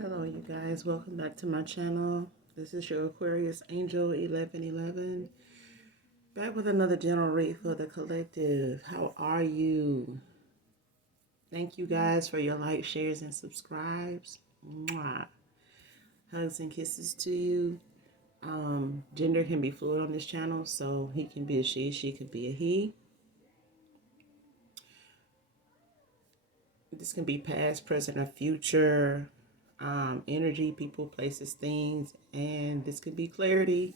Hello, you guys. Welcome back to my channel. This is your Aquarius Angel 1111. Back with another general read for the collective. How are you? Thank you guys for your likes, shares, and subscribes. Mwah. Hugs and kisses to you. Gender can be fluid on this channel, so he can be a she can be a he. This can be past, present, or future. Energy, people, places, things, and this could be clarity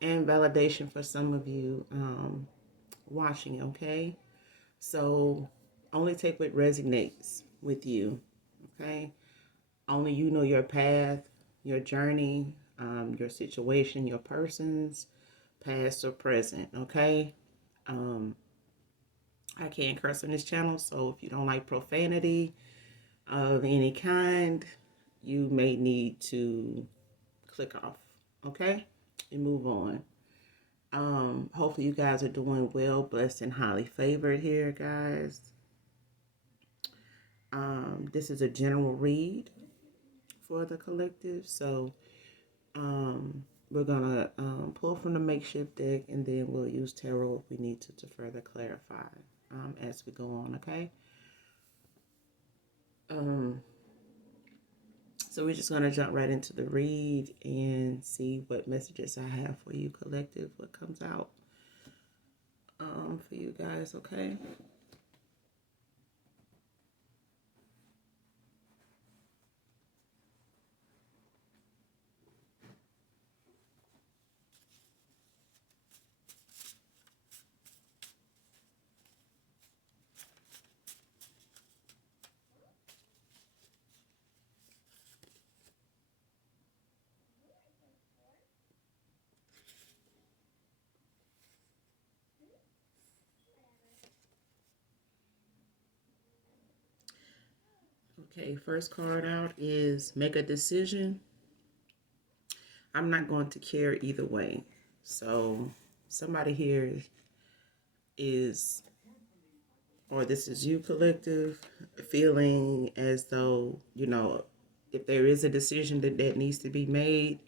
and validation for some of you watching, okay? So only take what resonates with you, okay? Only you know your path, your journey, your situation, your persons, past or present, okay? Um, I can't curse on this channel, so if you don't like profanity of any kind, you may need to click off, okay? And move on. Hopefully you guys are doing well, blessed, and highly favored here, guys. This is a general read for the collective, so we're gonna pull from the makeshift deck, and then we'll use tarot if we need to further clarify as we go on. Okay. Um, so we're just gonna jump right into the read and see what messages I have for you, collective. What comes out for you guys. Okay. Okay, first card out is make a decision. I'm not going to care either way. So somebody here is, or this is you, collective, feeling as though, if there is a decision that needs to be made,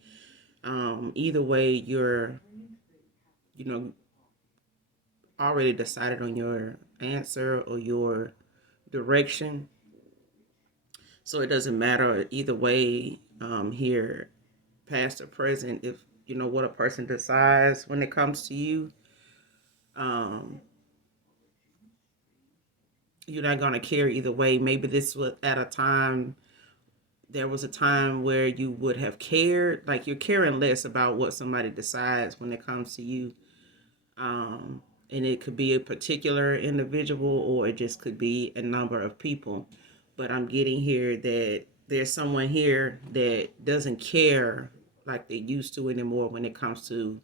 either way, you're, you know, already decided on your answer or your direction. So it doesn't matter either way here, past or present, if you know what a person decides when it comes to you. Um, you're not going to care either way. Maybe this was at a time, there was a time where you would have cared, like you're caring less about what somebody decides when it comes to you. And it could be a particular individual or it just could be a number of people. But I'm getting here that there's someone here that doesn't care like they used to anymore when it comes to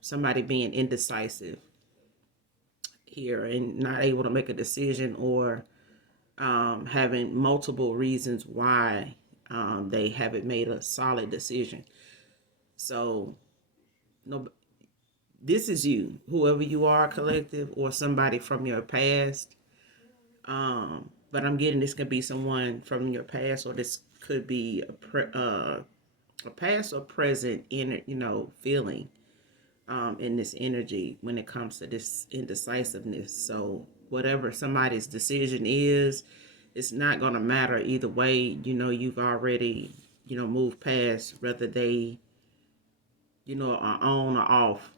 somebody being indecisive here and not able to make a decision, or having multiple reasons why they haven't made a solid decision. So, no, this is you, whoever you are, collective, or somebody from your past. But I'm getting this could be someone from your past, or this could be a past or present feeling in this energy when it comes to this indecisiveness. So whatever somebody's decision is, it's not going to matter either way. You've already, moved past whether they, are on or off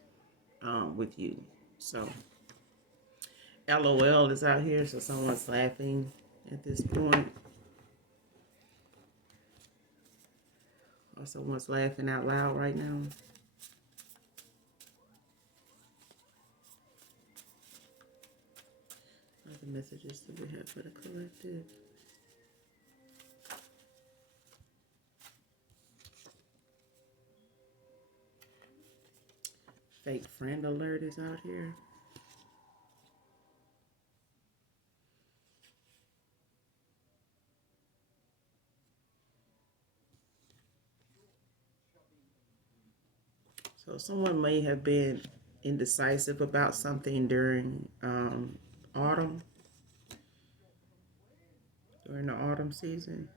with you. So LOL is out here, so someone's laughing at this point. Or someone's laughing out loud right now. Other messages that we have for the collective. Fake friend alert is out here. So someone may have been indecisive about something during autumn, during the autumn season.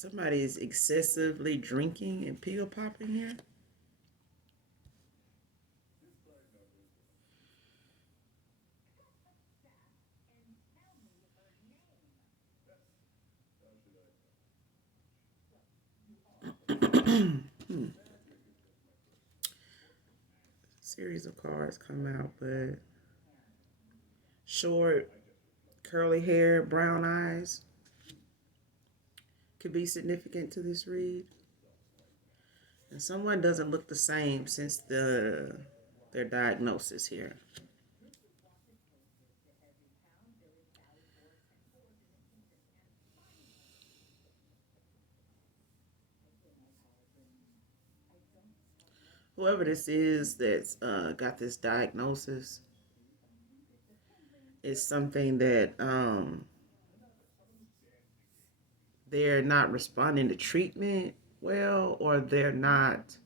Somebody is excessively drinking and pill popping here. Series of cards come out, but short, curly hair, brown eyes could be significant to this read. And someone doesn't look the same since their diagnosis here. Whoever this is that's got this diagnosis is something that they're not responding to treatment well, or they're not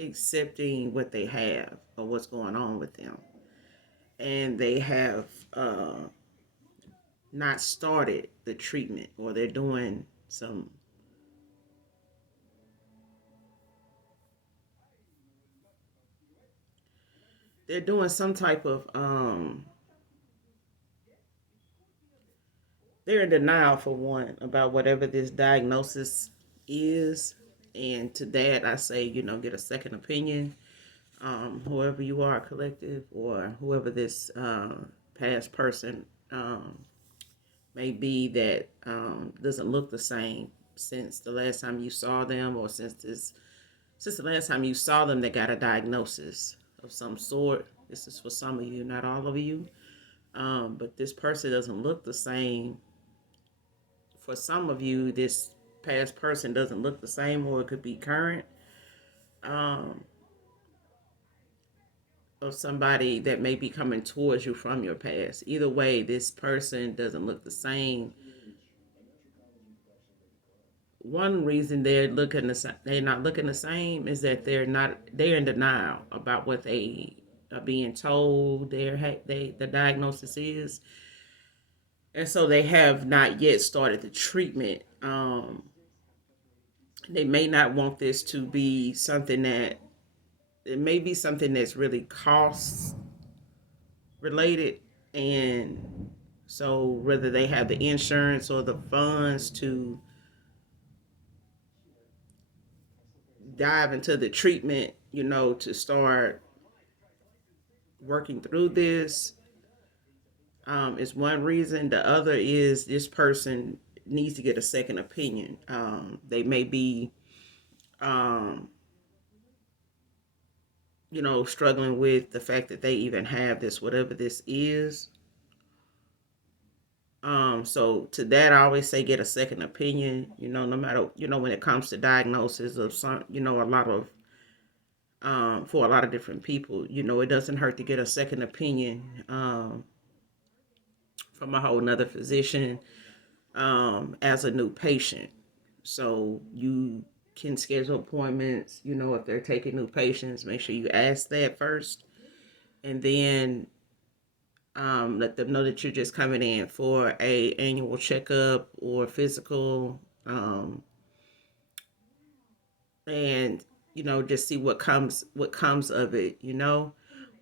accepting what they have or what's going on with them. And they have not started the treatment, or they're doing some type of they're in denial, for one, about whatever this diagnosis is. And to that I say, get a second opinion. Whoever you are, collective, or whoever this past person may be that doesn't look the same since the last time you saw them, or since the last time you saw them, they got a diagnosis of some sort. This is for some of you, not all of you. But this person doesn't look the same. For some of you, this past person doesn't look the same, or it could be current. Um, of somebody that may be coming towards you from your past. Either way, this person doesn't look the same. One reason they're not looking the same is that they're in denial about what they are being told the diagnosis is, and so they have not yet started the treatment. They may not want this to be something that it may be something that's really cost related, and so whether they have the insurance or the funds to dive into the treatment, to start working through this, is one reason. The other is this person needs to get a second opinion. They may be, um, struggling with the fact that they even have this, whatever this is. So to that, I always say get a second opinion. No matter when it comes to diagnosis of some, a lot of for a lot of different people, it doesn't hurt to get a second opinion from a whole nother physician as a new patient. So you can schedule appointments. If they're taking new patients, make sure you ask that first, and then let them know that you're just coming in for a annual checkup or physical, and just see what comes of it.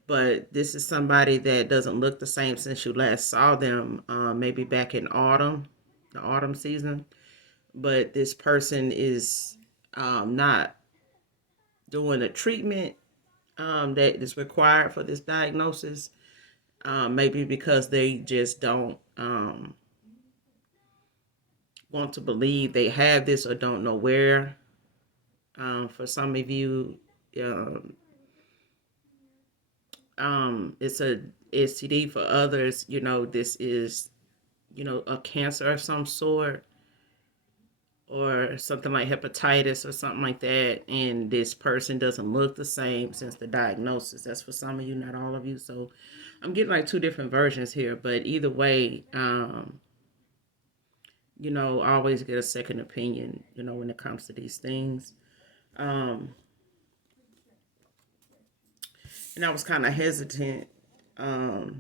But this is somebody that doesn't look the same since you last saw them, maybe back in the autumn season. But this person is not doing the treatment that is required for this diagnosis. Maybe because they just don't want to believe they have this, or don't know where. For some of you, um, it's a STD. For others, this is, a cancer of some sort, or something like hepatitis or something like that. And this person doesn't look the same since the diagnosis. That's for some of you, not all of you. So I'm getting like two different versions here, but either way, always get a second opinion, when it comes to these things. Um, and I was kind of hesitant. Well,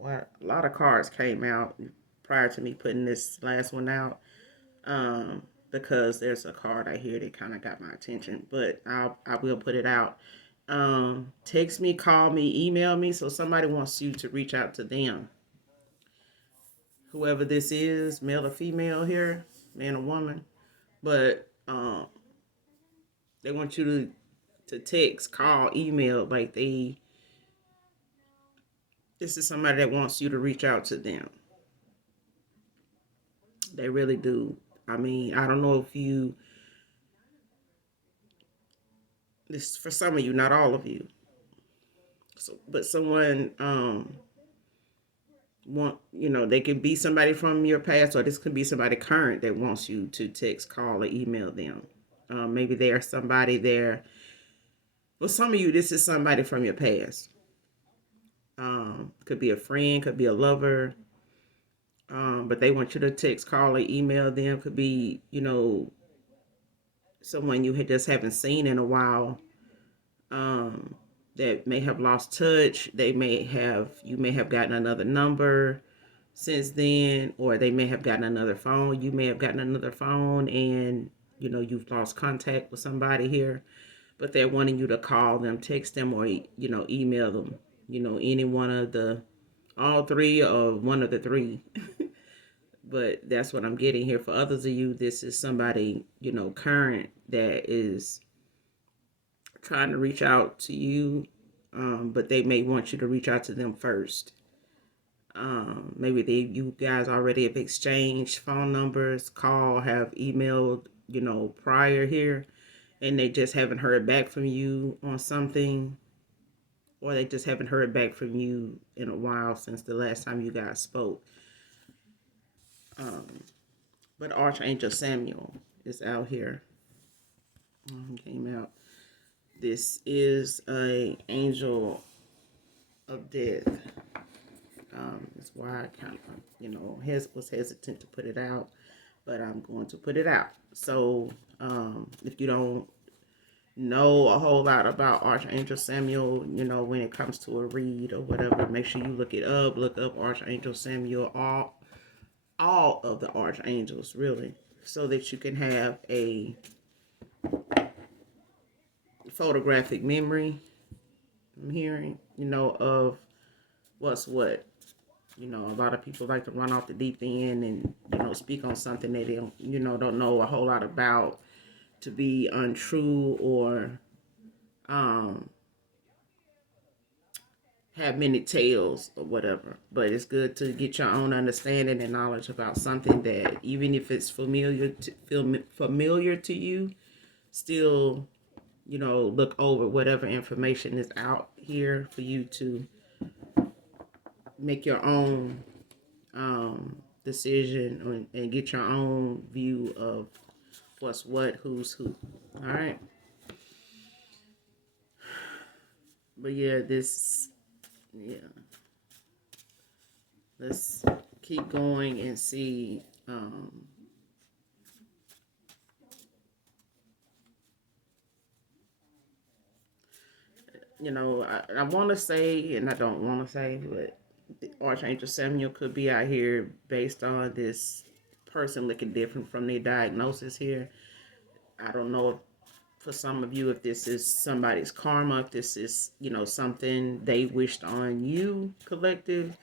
a lot of cards came out. prior to me putting this last one out, because there's a card I hear that kind of got my attention. But I will put it out. Text me, call me, email me. So somebody wants you to reach out to them. Whoever this is, male or female here, man or woman. But they want you to text, call, email. Like this is somebody that wants you to reach out to them. They really do. I mean, I don't know if you, this for some of you, not all of you. So, but someone they could be somebody from your past, or this could be somebody current that wants you to text, call, or email them. Maybe there's somebody there. Well, some of you, this is somebody from your past. Could be a friend, could be a lover. But they want you to text, call, or email them. Could be, someone you just haven't seen in a while. That may have lost touch. You may have gotten another number since then, or they may have gotten another phone. You may have gotten another phone, and you've lost contact with somebody here, but they're wanting you to call them, text them, or email them. Any one of all three, or one of the three. But that's what I'm getting here. For others of you, this is somebody current that is trying to reach out to you, but they may want you to reach out to them first. Maybe you guys already have exchanged phone numbers, have emailed, prior here, and they just haven't heard back from you on something, or they just haven't heard back from you in a while since the last time you guys spoke. But Archangel Samuel is out here. Came out. This is an angel of death. That's why I kind of, was hesitant to put it out, but I'm going to put it out. So, if you don't know a whole lot about Archangel Samuel, when it comes to a read or whatever, make sure you look it up. Look up Archangel Samuel, all of the archangels, really, so that you can have a photographic memory. I'm hearing, of what's what. A lot of people like to run off the deep end and, speak on something they don't know a whole lot about, to be untrue, or have many tales or whatever. But it's good to get your own understanding and knowledge about something that, even if it's familiar to you, still, look over whatever information is out here for you to make your own decision and get your own view of what's what, who's who. All right. But yeah, let's keep going and see. I want to say, and I don't want to say, but Archangel Samuel could be out here based on this person looking different from their diagnosis here. I don't know if, for some of you, if this is somebody's karma, if this is, something they wished on you, collective,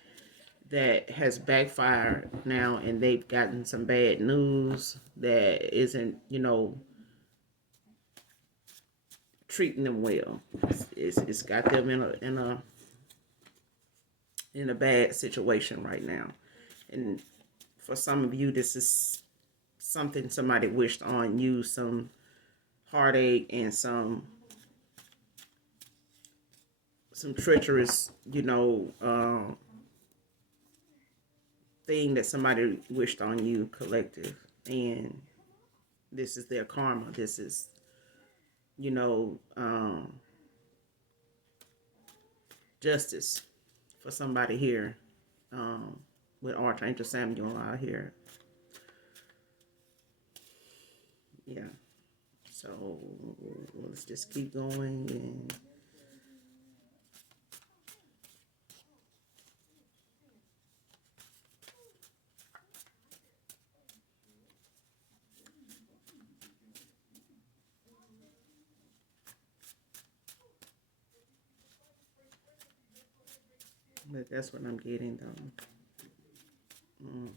that has backfired now, and they've gotten some bad news that isn't, treating them well. It's got them in a bad situation right now. And for some of you, this is something somebody wished on you, some heartache and some treacherous, thing that somebody wished on you, collective. And this is their karma. This is, justice for somebody here, with Archangel Samuel out here. Yeah. So let's just keep going and But that's what I'm getting though. Mm.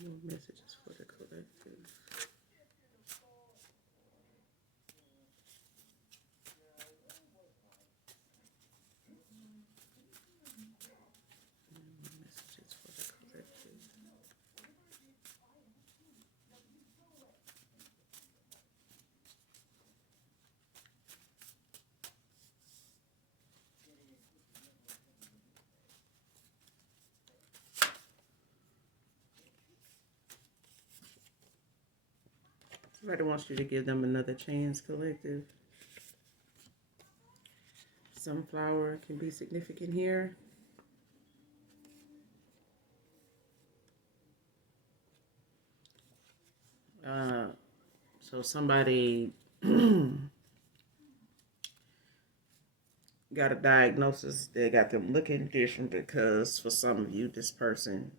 Your messages for the collective. Messages for the collective. Somebody wants you to give them another chance, collective. Sunflower can be significant here. So somebody got a diagnosis that got them looking different because for some of you, this person,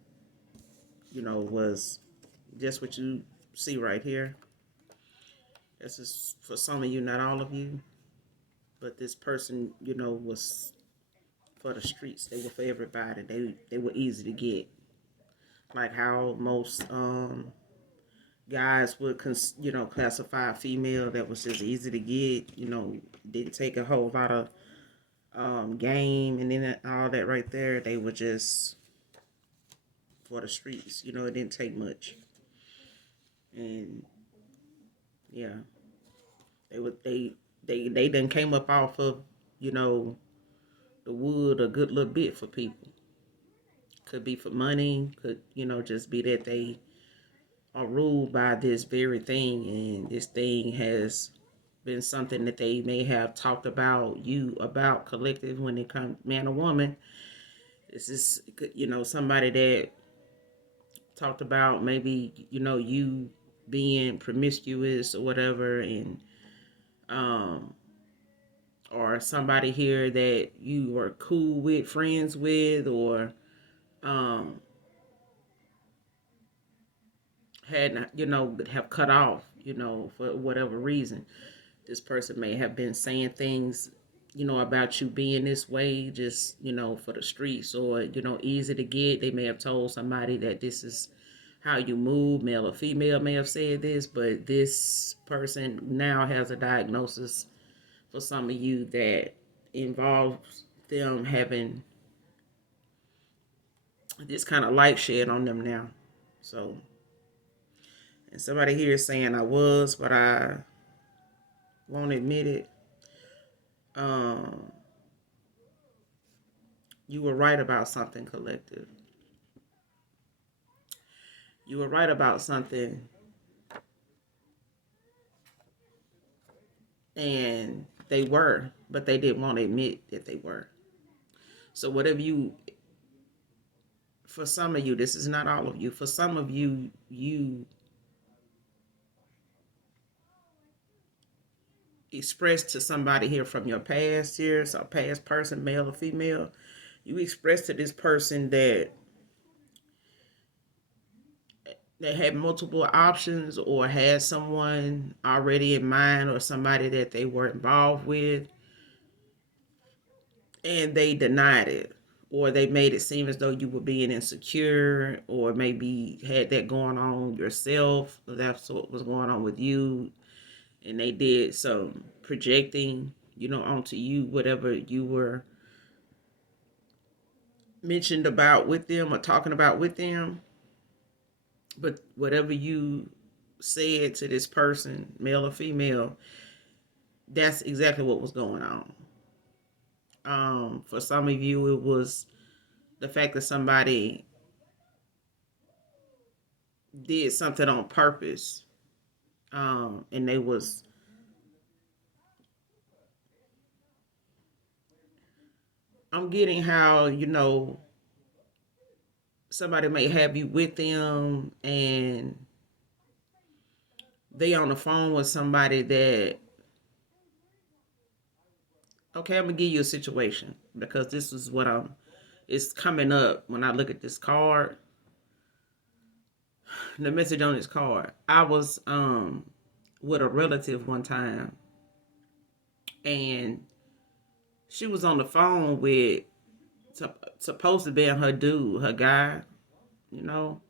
was just what you see right here. This is for some of you, not all of you, but this person, was for the streets. They were for everybody. They were easy to get, like how most guys would classify a female that was just easy to get. Didn't take a whole lot of game and then all that right there. They were just for the streets. It didn't take much, and yeah, they then came up off of the wood a good little bit for people. Could be for money. Could just be that they are ruled by this very thing, and this thing has been something that they may have talked about collective when it comes man or woman. This is somebody that talked about maybe you being promiscuous or whatever, and um or somebody here that you were cool with, friends with, or um had have cut off for whatever reason. This person may have been saying things about you being this way just for the streets, or easy to get. They may have told somebody that this is how you move. Male or female may have said this, but this person now has a diagnosis for some of you that involves them having this kind of light shed on them now. So, and somebody here is saying I was, but I won't admit it. Um, you were right about something, collective. You were right about something, and they were, but they didn't want to admit that they were. So whatever for some of you, this is not all of you. For some of you, you expressed to somebody here from your past here, so past person, male or female, you expressed to this person that they had multiple options or had someone already in mind or somebody that they were involved with, and they denied it, or they made it seem as though you were being insecure, or maybe had that going on yourself. That's what was going on with you, and they did some projecting onto you whatever you were mentioned about with them or talking about with them. But whatever you said to this person, male or female, that's exactly what was going on. For some of you, it was the fact that somebody did something on purpose, and they was I'm getting how somebody may have you with them, and they on the phone with somebody that, okay, I'm gonna give you a situation because this is what I'm It's coming up when I look at this card. The message on this card. I was with a relative one time, and she was on the phone with supposed to be her dude, her guy, you know,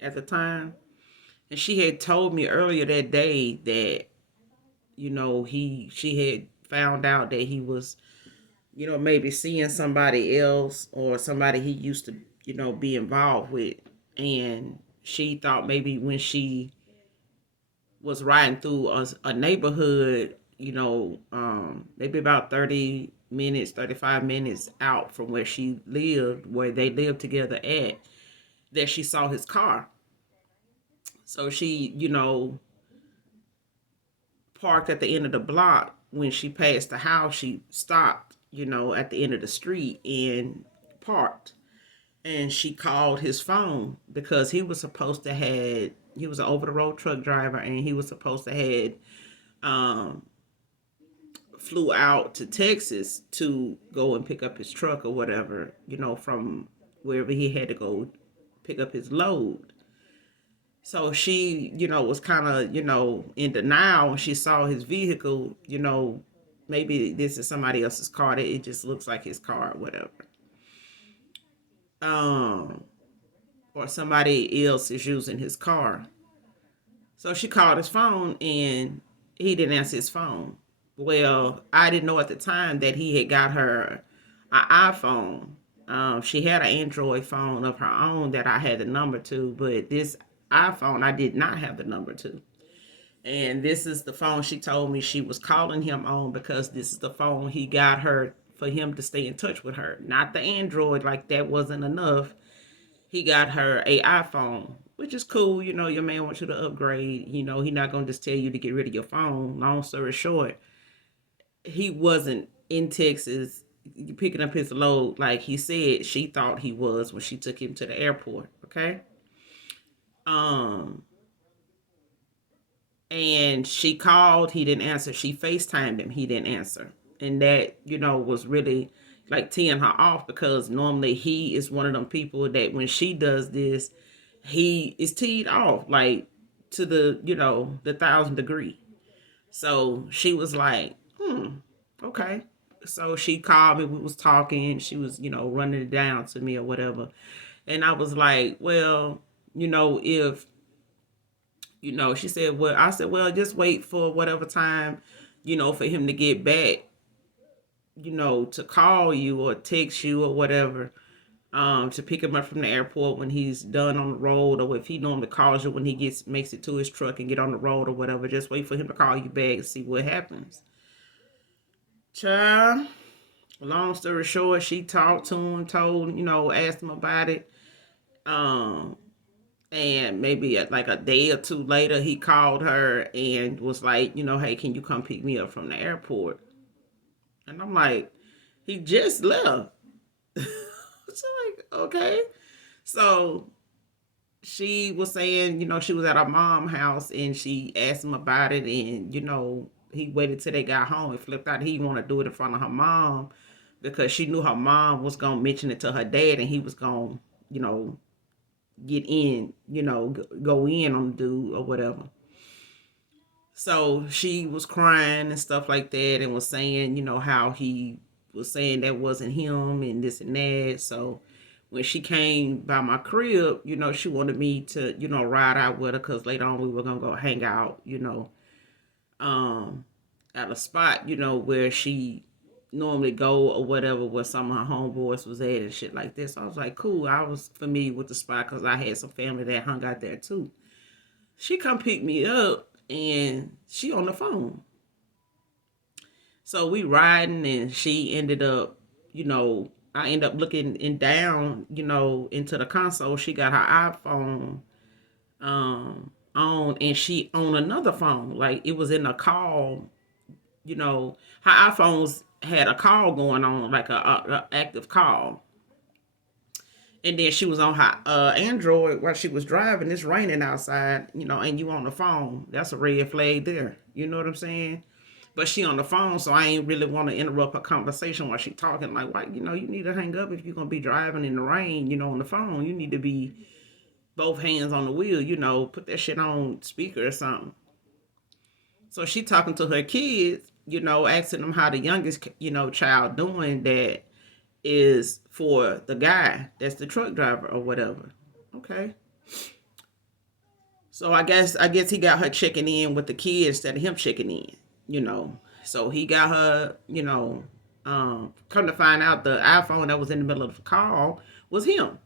at the time. And she had told me earlier that day that, she had found out that he was, maybe seeing somebody else or somebody he used to, be involved with. And she thought maybe when she was riding through a neighborhood, maybe about 30 minutes, 35 minutes out from where she lived, where they lived together at, that she saw his car. So she, parked at the end of the block. When she passed the house, she stopped, at the end of the street and parked. And she called his phone because he was an over the road truck driver, and he was supposed to had um, flew out to Texas to go and pick up his truck or whatever, from wherever he had to go pick up his load. So she, was kind of, in denial when she saw his vehicle, maybe this is somebody else's car. That it just looks like his car or whatever. Um, or somebody else is using his car. So she called his phone and he didn't answer his phone. Well, I didn't know at the time that he had got her an iPhone. She had an Android phone of her own that I had the number to, but this iPhone I did not have the number to. And this is the phone she told me she was calling him on because this is the phone he got her for him to stay in touch with her. Not the Android, like that wasn't enough. He got her a iPhone, which is cool. Your man wants you to upgrade. He's not going to just tell you to get rid of your phone. Long story short, he wasn't in Texas picking up his load like he said she thought he was when she took him to the airport. Okay. Um, and she called, he didn't answer. She FaceTimed him, he didn't answer. And that, was really like teeing her off because normally he is one of them people that when she does this, he is teed off like to the 1,000 degree. So she was like, okay. So she called me, we was talking, she was, running it down to me or whatever. And I was like, well, if she said, well, I said, well, just wait for whatever time, for him to get back, to call you or text you or whatever, to pick him up from the airport when he's done on the road, or if he normally calls you when he makes it to his truck and get on the road or whatever, just wait for him to call you back and see what happens. Child, long story short, she talked to him, asked him about it. Um, And maybe like a day or two later, he called her and was like, hey, can you come pick me up from the airport? And I'm like, he just left. So like, okay. So she was saying, she was at her mom's house and she asked him about it. And, he waited till they got home and flipped out. He didn't want to do it in front of her mom because she knew her mom was going to mention it to her dad and he was going to, get in, go in on the dude or whatever. So she was crying and stuff like that and was saying, how he was saying that wasn't him and this and that. So when she came by my crib, she wanted me to, ride out with her because later on we were going to go hang out, um, at a spot, where she normally go or whatever, where some of her homeboys was at and shit like this. So I was like, cool. I was familiar with the spot because I had some family that hung out there too. She come pick me up and she on the phone. So we riding and she ended up, I end up looking and down, into the console. She got her iPhone on and she on another phone. Like it was in a call, her iPhones had a call going on, like a active call. And then she was on her Android while she was driving. It's raining outside, and you on the phone. That's a red flag there. You know what I'm saying? But she on the phone, so I ain't really want to interrupt her conversation while she talking. Like, why, you need to hang up if you're gonna be driving in the rain, on the phone. You need to be both hands on the wheel, put that shit on speaker or something. So she talking to her kids, asking them how the youngest, child doing that is for the guy that's the truck driver or whatever. Okay. So I guess he got her checking in with the kids instead of him checking in, you know. So he got her, come to find out the iPhone that was in the middle of the call was him.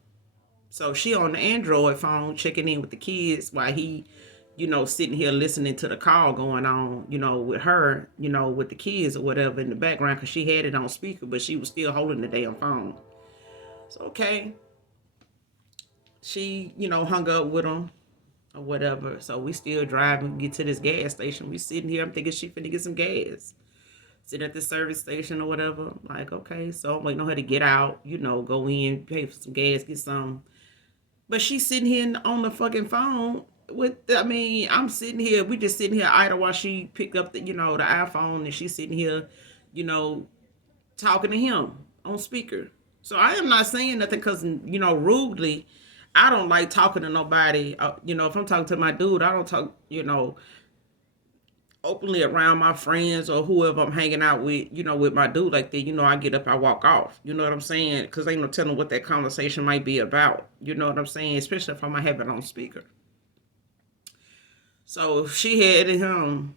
So she on the Android phone checking in with the kids while he, sitting here listening to the call going on, with her, with the kids or whatever in the background because she had it on speaker, but she was still holding the damn phone. So, okay. She, hung up with him or whatever. So we still driving, get to this gas station. We sitting here, I'm thinking she finna get some gas. Sitting at the service station or whatever. Like, okay, so I'm waiting on her to get out, go in, pay for some gas, get some. But she's sitting here on the fucking phone I'm sitting here, we just sitting here idle while she picked up the iPhone and she's sitting here, talking to him on speaker. So I am not saying nothing because, rudely. I don't like talking to nobody. If I'm talking to my dude, I don't talk, openly around my friends or whoever I'm hanging out with, with my dude like that. I get up, I walk off. You know what I'm saying? Because ain't no telling what that conversation might be about. You know what I'm saying? Especially if I'm going to have it on speaker. So she had him,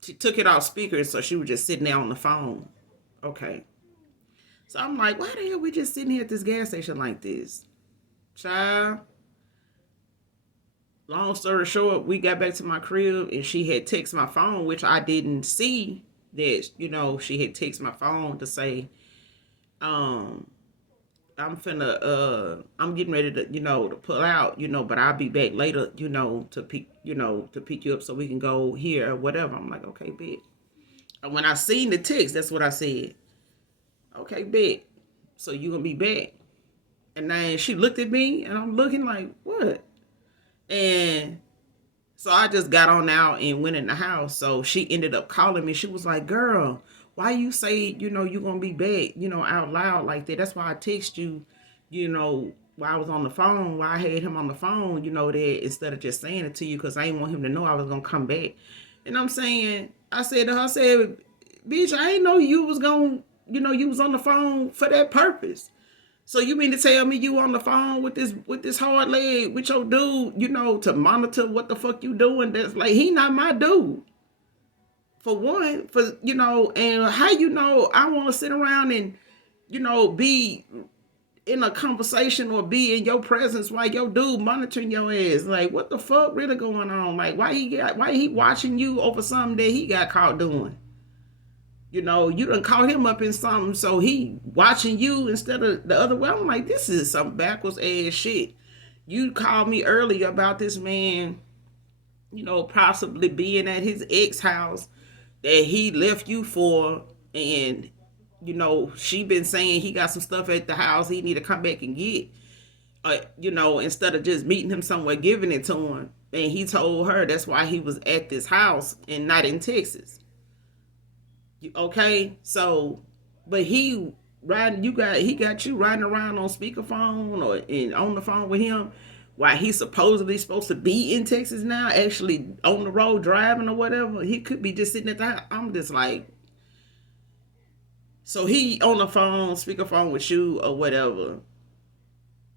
she took it off speaker, so she was just sitting there on the phone. Okay. So I'm like, why the hell we just sitting here at this gas station like this? Child. Long story short, we got back to my crib and she had texted my phone, which I didn't see that, she had texted my phone to say, I'm getting ready to, to pull out, but I'll be back later, to pick you up so we can go here or whatever. I'm like, okay, bet. And when I seen the text, that's what I said. Okay, bet. So you gonna be back. And then she looked at me and I'm looking like, what? And so I just got on out and went in the house. So she ended up calling me. She was like, girl, why you say, you're going to be back, out loud like that? That's why I text you, while I was on the phone, why I had him on the phone, that instead of just saying it to you because I didn't want him to know I was going to come back. And I said to her, bitch, I didn't know you was going, you was on the phone for that purpose. So you mean to tell me you on the phone with this hard leg with your dude, to monitor what the fuck you doing? That's like, he not my dude. For one, and how I want to sit around and, be in a conversation or be in your presence while your dude monitoring your ass. Like, what the fuck really going on? Like, why he watching you over something that he got caught doing? You done caught him up in something, so he watching you instead of the other way. I'm like, this is some backwards ass shit. You called me earlier about this man, possibly being at his ex house that he left you for, and she been saying he got some stuff at the house he need to come back and get. Instead of just meeting him somewhere, giving it to him, and he told her that's why he was at this house and not in Texas. Okay, so, but he got you riding around on speakerphone or on the phone with him while he's supposedly supposed to be in Texas now, actually on the road driving or whatever. He could be just sitting at the house. I'm just like, so he on the phone, speakerphone with you or whatever,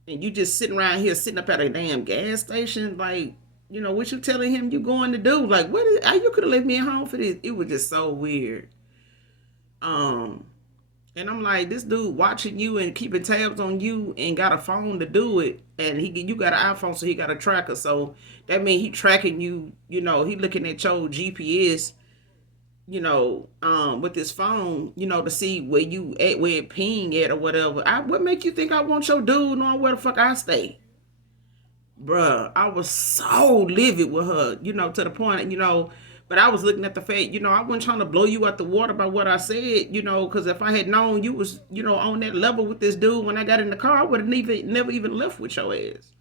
and you just sitting around here sitting up at a damn gas station, like, what you telling him you going to do? Like, you could have left me at home for this. It was just so weird. And I'm like, this dude watching you and keeping tabs on you and got a phone to do it, and you got an iPhone, so he got a tracker. So that means he tracking you. He looking at your GPS. With his phone, to see where you at, where it ping at or whatever. What make you think I want your dude knowing where the fuck I stay? Bruh, I was so livid with her, to the point, but I was looking at the fact, I wasn't trying to blow you out the water by what I said, because if I had known you was, on that level with this dude when I got in the car, I would have never even left with your ass.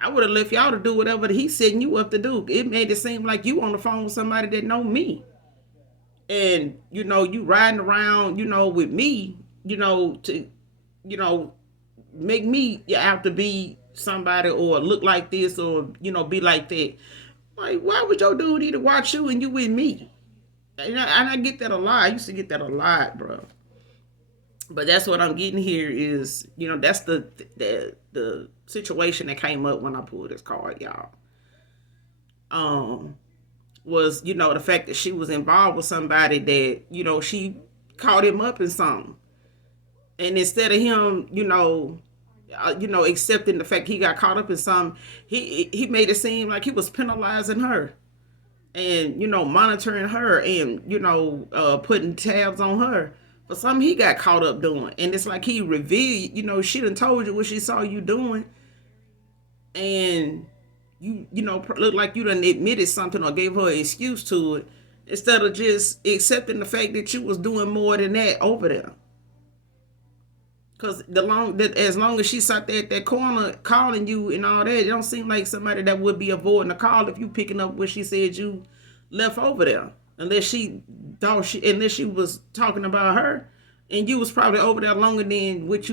I would have left y'all to do whatever he's setting you up to do. It made it seem like you on the phone with somebody that know me. And, you riding around, with me, to, make me out to be somebody or look like this or, be like that. Like, why would your dude need to watch you and you with me? And I get that a lot. I used to get that a lot, bro. But that's what I'm getting here is, that's the situation that came up when I pulled this card, y'all. Was, the fact that she was involved with somebody that, she caught him up in something. And instead of him, accepting the fact he got caught up in something, he made it seem like he was penalizing her and, monitoring her and, putting tabs on her for something he got caught up doing. And it's like he revealed, she done told you what she saw you doing. And look like you done admitted something or gave her an excuse to it instead of just accepting the fact that you was doing more than that over there. Because as long as she sat there at that corner calling you and all that, it don't seem like somebody that would be avoiding the call if you picking up what she said you left over there. Unless she was talking about her, and you was probably over there longer than what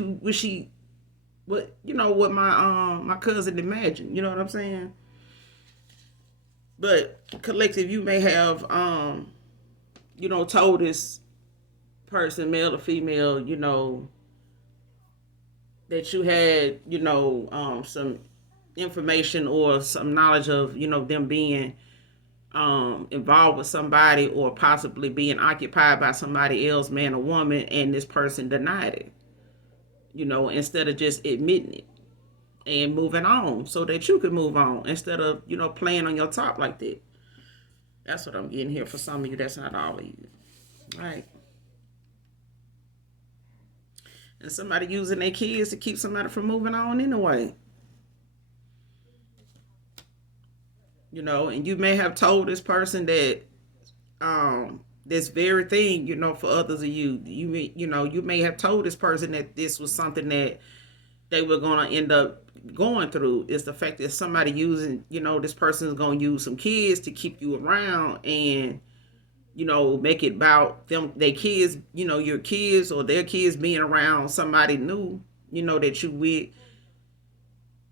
my cousin imagined. You know what I'm saying? But collective, you may have told this person, male or female, that you had, some information or some knowledge of, them being involved with somebody or possibly being occupied by somebody else, man or woman, and this person denied it, instead of just admitting it and moving on so that you can move on instead of, playing on your top like that. That's what I'm getting here for some of you. That's not all of you. All right. And somebody using their kids to keep somebody from moving on anyway. And you may have told this person that this very thing, for others of you. You may have told this person that this was something that they were gonna end up going through. Is the fact that somebody using, this person is gonna use some kids to keep you around and make it about them, their kids, your kids or their kids being around somebody new, that you with,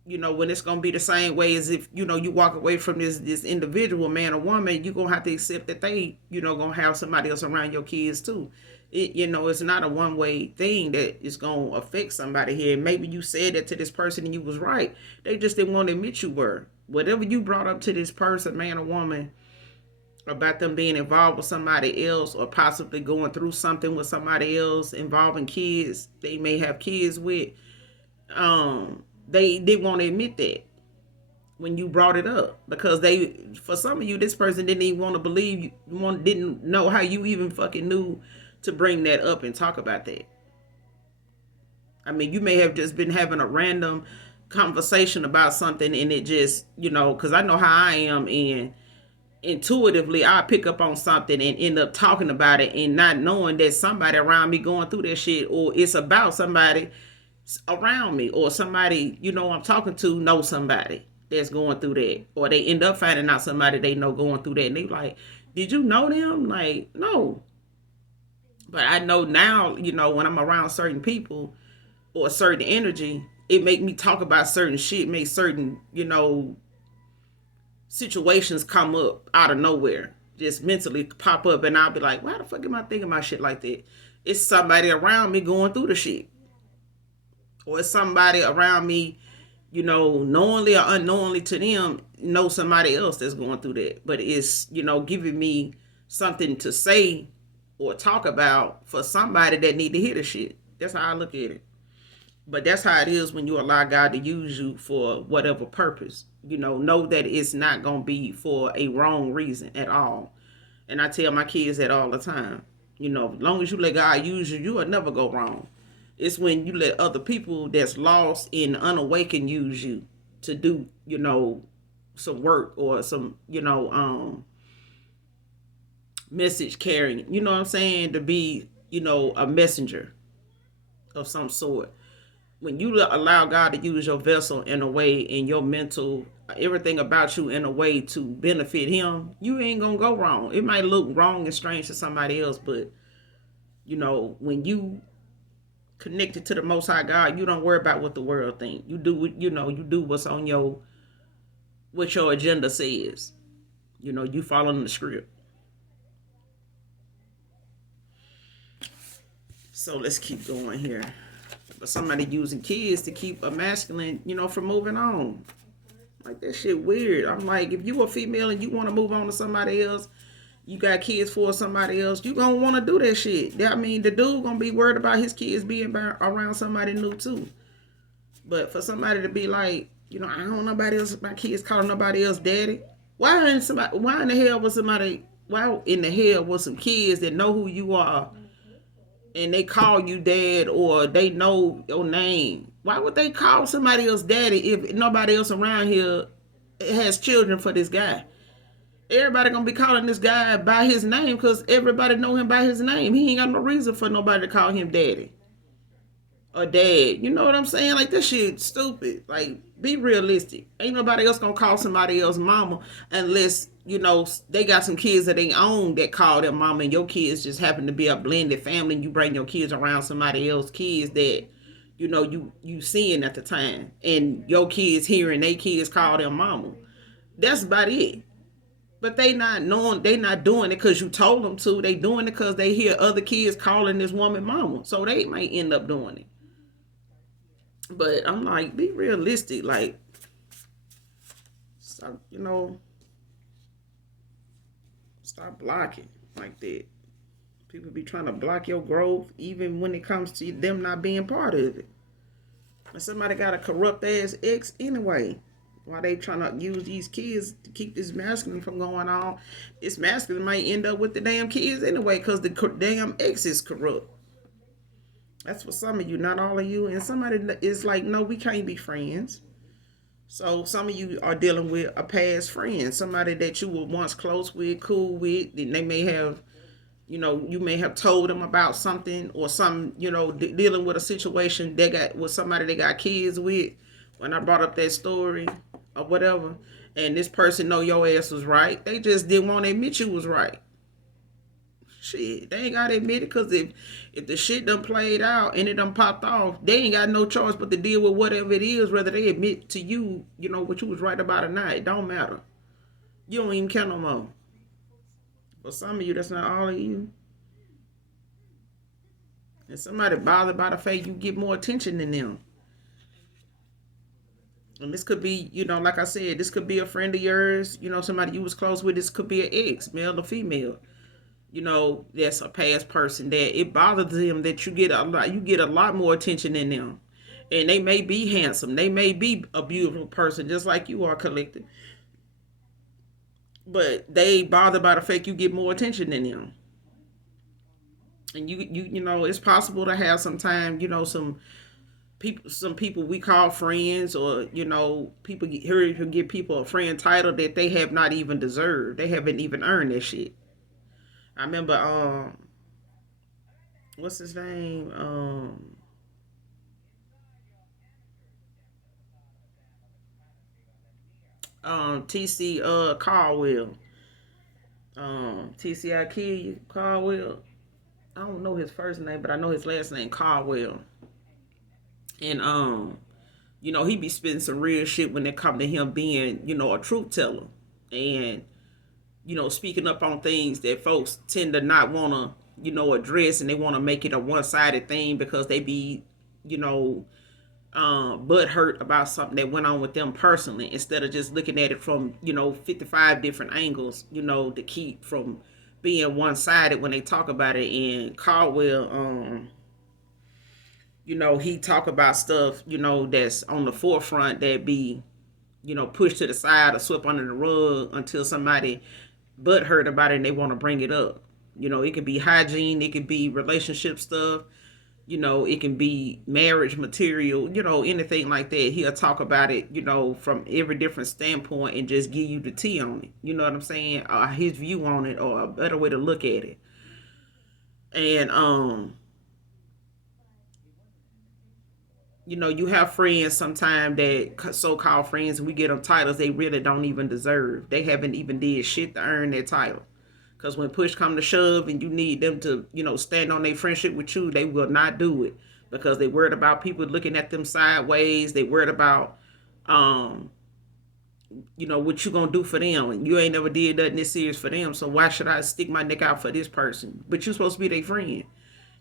when it's going to be the same way as if, you walk away from this individual, man or woman, you're going to have to accept that they, going to have somebody else around your kids too. It's not a one-way thing that is going to affect somebody here. Maybe you said that to this person and you was right. They just didn't want to admit you were. Whatever you brought up to this person, man or woman, about them being involved with somebody else or possibly going through something with somebody else involving kids they may have kids with, they didn't want to admit that when you brought it up, because for some of you, this person didn't even want to believe you, didn't know how you even fucking knew to bring that up and talk about that. I mean, you may have just been having a random conversation about something and it just, because I know how I am, and intuitively I pick up on something and end up talking about it and not knowing that somebody around me going through that shit, or it's about somebody around me, or somebody I'm talking to knows somebody that's going through that, or they end up finding out somebody they know going through that, and they like, did you know them? Like, no. But I know now, when I'm around certain people or a certain energy, it make me talk about certain shit, make certain, situations come up out of nowhere, just mentally pop up, and I'll be like, why the fuck am I thinking about shit like that? It's somebody around me going through the shit. Or it's somebody around me, knowingly or unknowingly to them, know somebody else that's going through that. But it's, giving me something to say or talk about for somebody that need to hear the shit. That's how I look at it. But that's how it is when you allow God to use you for whatever purpose. Know that it's not going to be for a wrong reason at all. And I tell my kids that all the time. As long as you let God use you, you will never go wrong. It's when you let other people that's lost and unawakened use you to do, some work or some, message carrying. You know what I'm saying? To be, a messenger of some sort. when you allow God to use your vessel in a way, in your mental, everything about you in a way to benefit Him, you ain't gonna go wrong. It might look wrong and strange to somebody else, but when you connected to the Most High God, you don't worry about what the world think. You do you do what's on what your agenda says. You following the script. So let's keep going here. But somebody using kids to keep a masculine, from moving on. Like, that shit weird. I'm like, if you a female and you want to move on to somebody else, you got kids for somebody else, you gonna want to do that shit. I mean, the dude gonna be worried about his kids being around somebody new too. But for somebody to be like, I don't know nobody else, my kids calling nobody else daddy. Why in the hell was somebody? Why in the hell was some kids that know who you are and they call you dad or they know your name? Why would they call somebody else daddy if nobody else around here has children for this guy? Everybody gonna be calling this guy by his name because everybody know him by his name. He ain't got no reason for nobody to call him daddy or dad. You know what I'm saying? Like, this shit stupid. Like, be realistic. Ain't nobody else gonna call somebody else mama unless, they got some kids that they own that call them mama, and your kids just happen to be a blended family, and you bring your kids around somebody else's kids that you seeing at the time, and your kids hearing they kids call them mama. That's about it. But they not doing it because you told them to. They doing it because they hear other kids calling this woman mama. So they might end up doing it. But I'm like, be realistic. Like, stop, stop blocking like that. People be trying to block your growth even when it comes to them not being part of it. And somebody got a corrupt ass ex anyway. Why they trying to use these kids to keep this masculine from going on? This masculine might end up with the damn kids anyway because the damn ex is corrupt. That's for some of you, not all of you. And somebody is like, no, we can't be friends. So some of you are dealing with a past friend, somebody that you were once close with, cool with, and they may have, you may have told them about something or some, dealing with a situation they got with somebody they got kids with. When I brought up that story or whatever, and this person know your ass was right, they just didn't want to admit you was right. Shit, they ain't gotta admit it because if the shit done played out and it done popped off, they ain't got no choice but to deal with whatever it is, whether they admit to you, what you was right about or not. It don't matter. You don't even care no more. For some of you, that's not all of you. And somebody bothered by the fact you get more attention than them. And this could be, like I said, this could be a friend of yours, somebody you was close with. This could be an ex, male or female. That's a past person that it bothers them that you get a lot more attention than them. And they may be handsome. They may be a beautiful person, just like you are, collected. But they bother by the fact you get more attention than them. And it's possible to have sometime, some people we call friends, or people here who give people a friend title that they have not even deserved. They haven't even earned that shit. I remember what's his name? TC Caldwell. TCI Caldwell. I don't know his first name, but I know his last name, Caldwell. And he be spitting some real shit when it come to him being, a truth teller. And speaking up on things that folks tend to not want to, address, and they want to make it a one-sided thing because they be, butt hurt about something that went on with them personally, instead of just looking at it from, 55 different angles, to keep from being one-sided when they talk about it. And Caldwell, he talk about stuff, that's on the forefront that be, pushed to the side or swept under the rug until somebody butt hurt about it and they want to bring it up. It could be hygiene, it could be relationship stuff, it can be marriage material, anything like that. He'll talk about it, from every different standpoint and just give you the tea on it. You know what I'm saying? Or his view on it, or a better way to look at it. And You have friends sometimes that so-called friends, we get them titles they really don't even deserve. They haven't even did shit to earn their title. Because when push come to shove and you need them to, stand on their friendship with you, they will not do it. Because they worried about people looking at them sideways. They worried about, um, what you gonna do for them. And you ain't never did nothing this serious for them. So why should I stick my neck out for this person? But you're supposed to be their friend.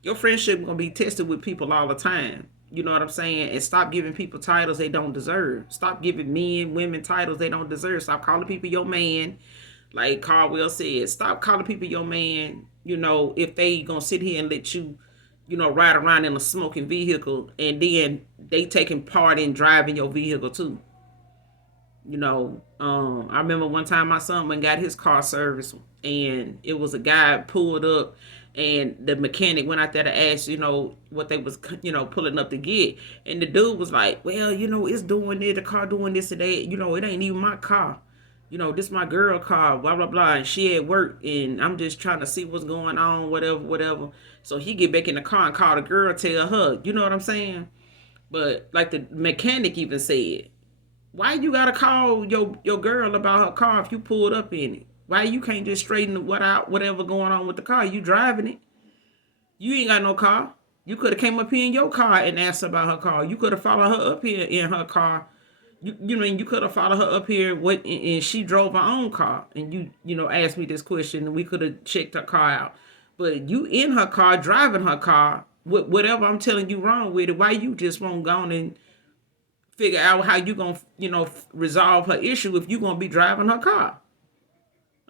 Your friendship gonna be tested with people all the time. You know what I'm saying? And stop giving people titles they don't deserve. Stop giving men, women titles they don't deserve. Stop calling people your man. Like Carwell said, stop calling people your man, if they gonna sit here and let you, ride around in a smoking vehicle and then they taking part in driving your vehicle too. I remember one time my son went and got his car serviced, and it was a guy pulled up, and the mechanic went out there to ask, what they was, pulling up to get, and the dude was like, well, it's doing it, the car doing this and that, it ain't even my car. This my girl car, blah blah blah, and she at work, and I'm just trying to see what's going on, whatever, whatever. So he get back in the car and call the girl, tell her, you know what I'm saying? But like the mechanic even said, why you gotta call your girl about her car if you pulled up in it? Why you can't just straighten what out whatever going on with the car? You driving it. You ain't got no car. You could have came up here in your car and asked about her car. You could have followed her up here in her car. You could have followed her up here and she drove her own car and you asked me this question and we could have checked her car out. But you in her car driving her car, whatever I'm telling you wrong with it, why you just won't go on and figure out how you gonna resolve her issue if you gonna be driving her car?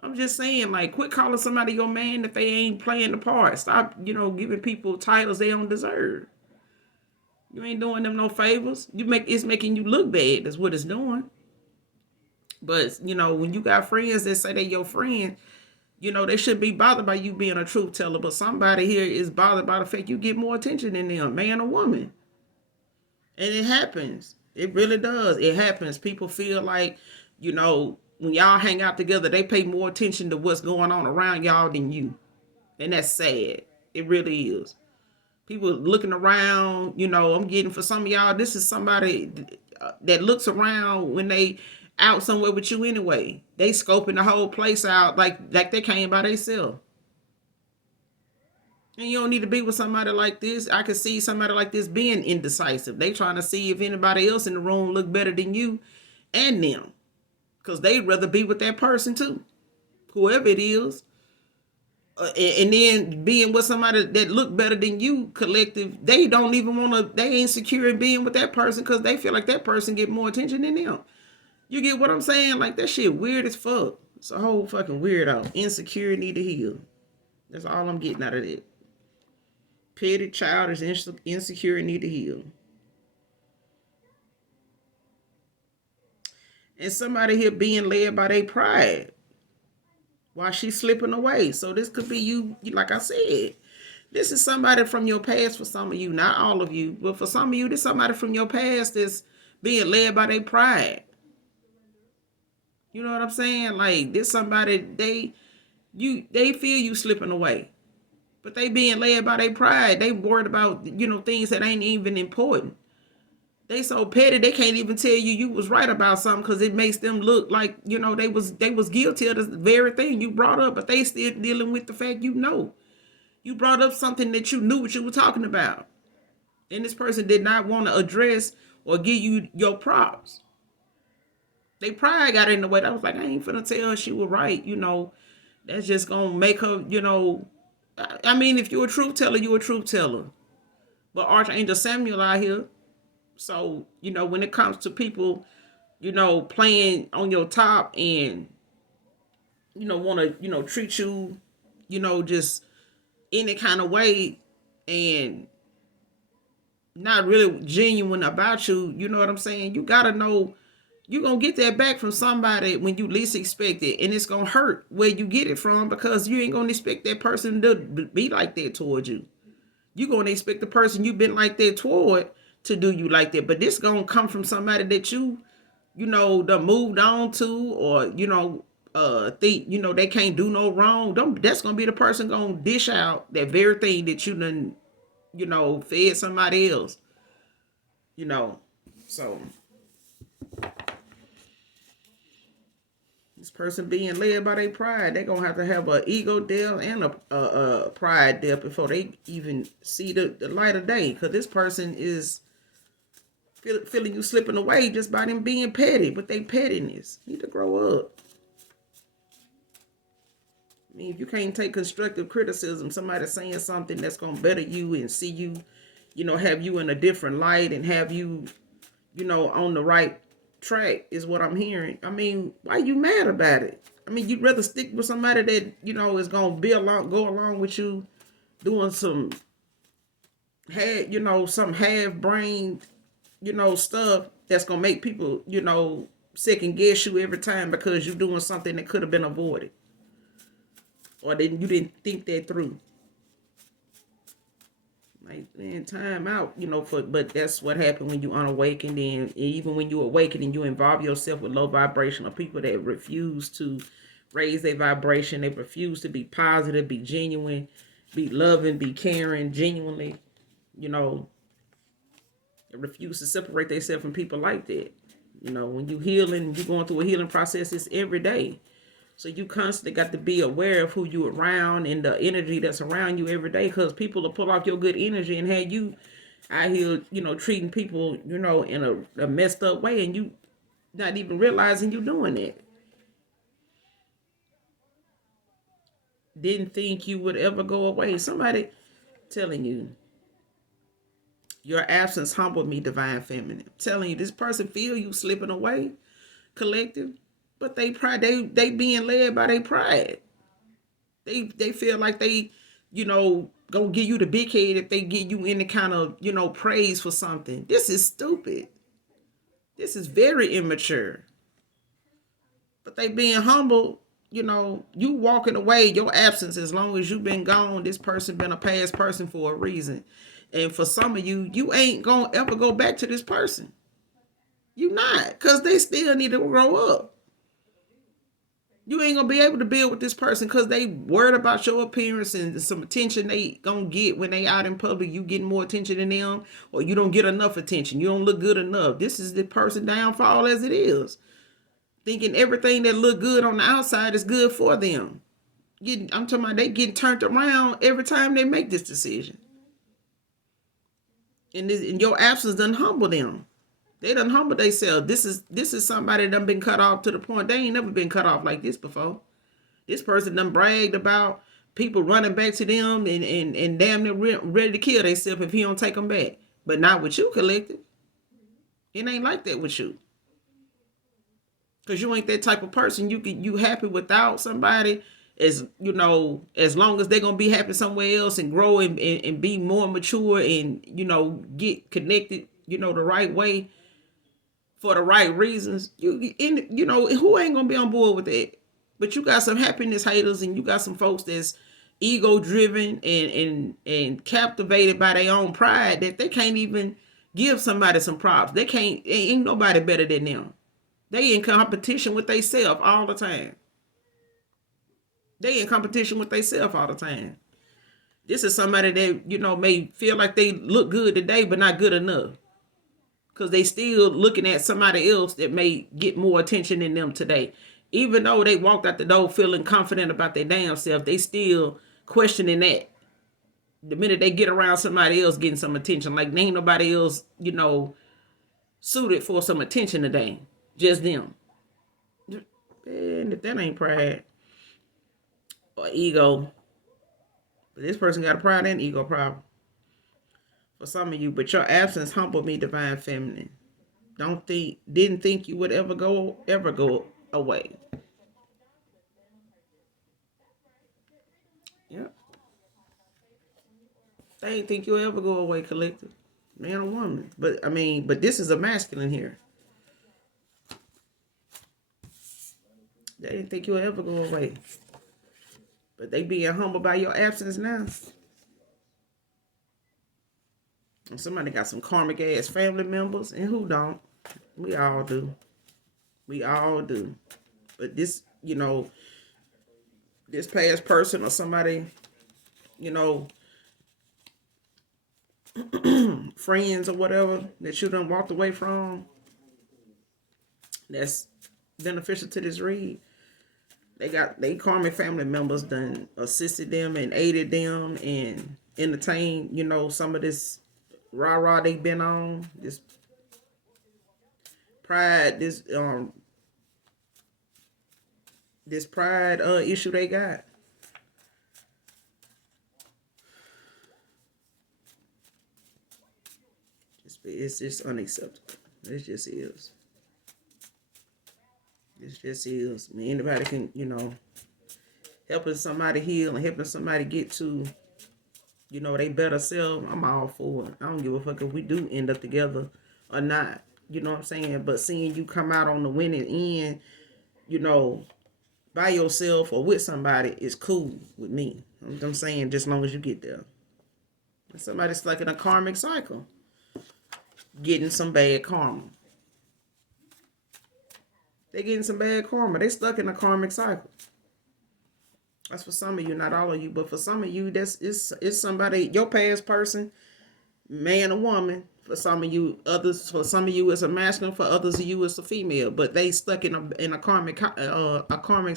I'm just saying, like, quit calling somebody your man if they ain't playing the part. Stop, giving people titles they don't deserve. You ain't doing them no favors. It's making you look bad. That's what it's doing. But when you got friends that say they your friend, they should be bothered by you being a truth teller. But somebody here is bothered by the fact you get more attention than them, man or woman. And it happens. It really does. It happens. People feel like, when y'all hang out together, they pay more attention to what's going on around y'all than you. And that's sad. It really is. People looking around, I'm getting for some of y'all, this is somebody that looks around when they out somewhere with you anyway. They scoping the whole place out like they came by themselves. And you don't need to be with somebody like this. I could see somebody like this being indecisive. They trying to see if anybody else in the room look better than you and them. Because they'd rather be with that person too. Whoever it is. And then being with somebody that look better than you collective, they don't even want to, they ain't secure in being with that person because they feel like that person get more attention than them. You get what I'm saying? Like, that shit weird as fuck. It's a whole fucking weirdo. Insecurity need to heal. That's all I'm getting out of it. Petty, childish, insecure, need to heal. And somebody here being led by their pride while she's slipping away. So this could be you, like I said. This is somebody from your past for some of you, not all of you, but for some of you, this is somebody from your past that's being led by their pride. You know what I'm saying? Like, this somebody, they feel you slipping away. But they being led by their pride. They worried about, things that ain't even important. They so petty they can't even tell you was right about something because it makes them look like, they was guilty of the very thing you brought up, but they still dealing with the fact you brought up something that you knew what you were talking about. And this person did not want to address or give you your props. They pride got in the way. I was like, I ain't finna tell her she was right, that's just gonna make her, I mean, if you're a truth teller, you're a truth teller. But Archangel Samuel out here. So, when it comes to people, playing on your top and, want to, treat you, just any kind of way and not really genuine about you, you know what I'm saying? You got to know you're going to get that back from somebody when you least expect it. And it's going to hurt where you get it from because you ain't going to expect that person to be like that towards you. You're going to expect the person you've been like that toward to do you like that. But this going to come from somebody that you done moved on to or, think, they can't do no wrong. That's going to be the person going to dish out that very thing that you done, fed somebody else. you know. So this person being led by their pride, they're gonna have an ego deal and a pride deal before they even see the light of day. Because this person is feeling you slipping away just by them being petty, but they pettiness. You need to grow up. I mean, if you can't take constructive criticism, somebody saying something that's gonna better you and see you, have you in a different light and have you, on the right track is what I'm hearing. I mean, why you mad about it? I mean, you'd rather stick with somebody that, is gonna go along with you doing some some half brained, stuff that's gonna make people, second guess you every time because you're doing something that could have been avoided. Or then you didn't think that through. Like, man, time out, but that's what happened when you unawakened. And even when you awaken and you involve yourself with low vibrational people that refuse to raise their vibration, they refuse to be positive, be genuine, be loving, be caring, genuinely, they refuse to separate themselves from people like that. When you healing, you going through a healing process, it's every day. So you constantly got to be aware of who you around and the energy that's around you every day, because people will pull off your good energy and have you out here, treating people, in a messed up way, and you not even realizing you doing that. Didn't think you would ever go away. Somebody telling you, your absence humbled me, divine feminine. Telling you, this person feel you slipping away, collective, but they pride, they being led by their pride. They feel like they, gonna give you the big head if they give you any kind of, praise for something. This is stupid. This is very immature. But they being humble, you walking away, your absence, as long as you've been gone, this person been a past person for a reason. And for some of you, you ain't gonna ever go back to this person. You not, because they still need to grow up. You ain't gonna be able to build with this person because they worried about your appearance and some attention they gonna get when they out in public. You getting more attention than them, or you don't get enough attention. You don't look good enough. This is the person downfall as it is. Thinking everything that look good on the outside is good for them. I'm talking about they getting turned around every time they make this decision. And your absence done humble them. They done humble themselves. This is somebody done been cut off to the point they ain't never been cut off like this before. This person done bragged about people running back to them and damn near ready to kill themselves if he don't take them back. But not with you, collective. It ain't like that with you. Because you ain't that type of person. You happy without somebody, as as long as they're gonna be happy somewhere else and grow and be more mature and get connected, the right way for the right reasons. Who ain't gonna be on board with that? But you got some happiness haters and you got some folks that's ego driven and captivated by their own pride that they can't even give somebody some props. They can't. Ain't nobody better than them. They in competition with themselves all the time. They in competition with themselves all the time. This is somebody that, may feel like they look good today, but not good enough. Because they still looking at somebody else that may get more attention than them today. Even though they walked out the door feeling confident about their damn self, they still questioning that. The minute they get around somebody else getting some attention, like ain't nobody else, suited for some attention today. Just them. And if that ain't pride or ego, but this person got a pride and ego problem for some of you. But your absence humbled me, divine feminine. Didn't think you would ever go away. Yep. They ain't think you'll ever go away, collective. Man or woman. But this is a masculine here. They didn't think you'll ever go away. But they being humbled by your absence now. And somebody got some karmic ass family members, and who don't? We all do. We all do. But this, this past person or somebody, friends or whatever that you done walked away from, that's beneficial to this read. They karmic family members done assisted them and aided them and entertained, some of this rah-rah they been on, this pride, this pride issue they got. It's just unacceptable. It just is. It just is. I mean, anybody can, helping somebody heal and helping somebody get to, they better self. I'm all for it. I don't give a fuck if we do end up together or not. You know what I'm saying? But seeing you come out on the winning end, by yourself or with somebody is cool with me. I'm saying just as long as you get there. Somebody's stuck in a karmic cycle, getting some bad karma. They getting some bad karma. They stuck in a karmic cycle. That's for some of you, not all of you, but for some of you, it's somebody, your past person, man or woman. For some of you, it's a masculine. For others of you, it's a female. But they stuck in a karmic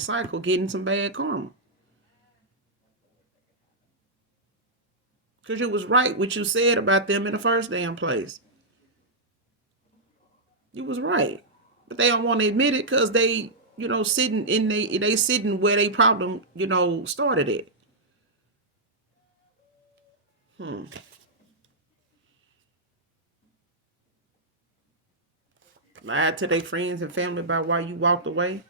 cycle, getting some bad karma. Because you was right what you said about them in the first damn place. You was right. But they don't want to admit it because they, sitting in they sitting where they problem, started at. Lied to their friends and family about why you walked away.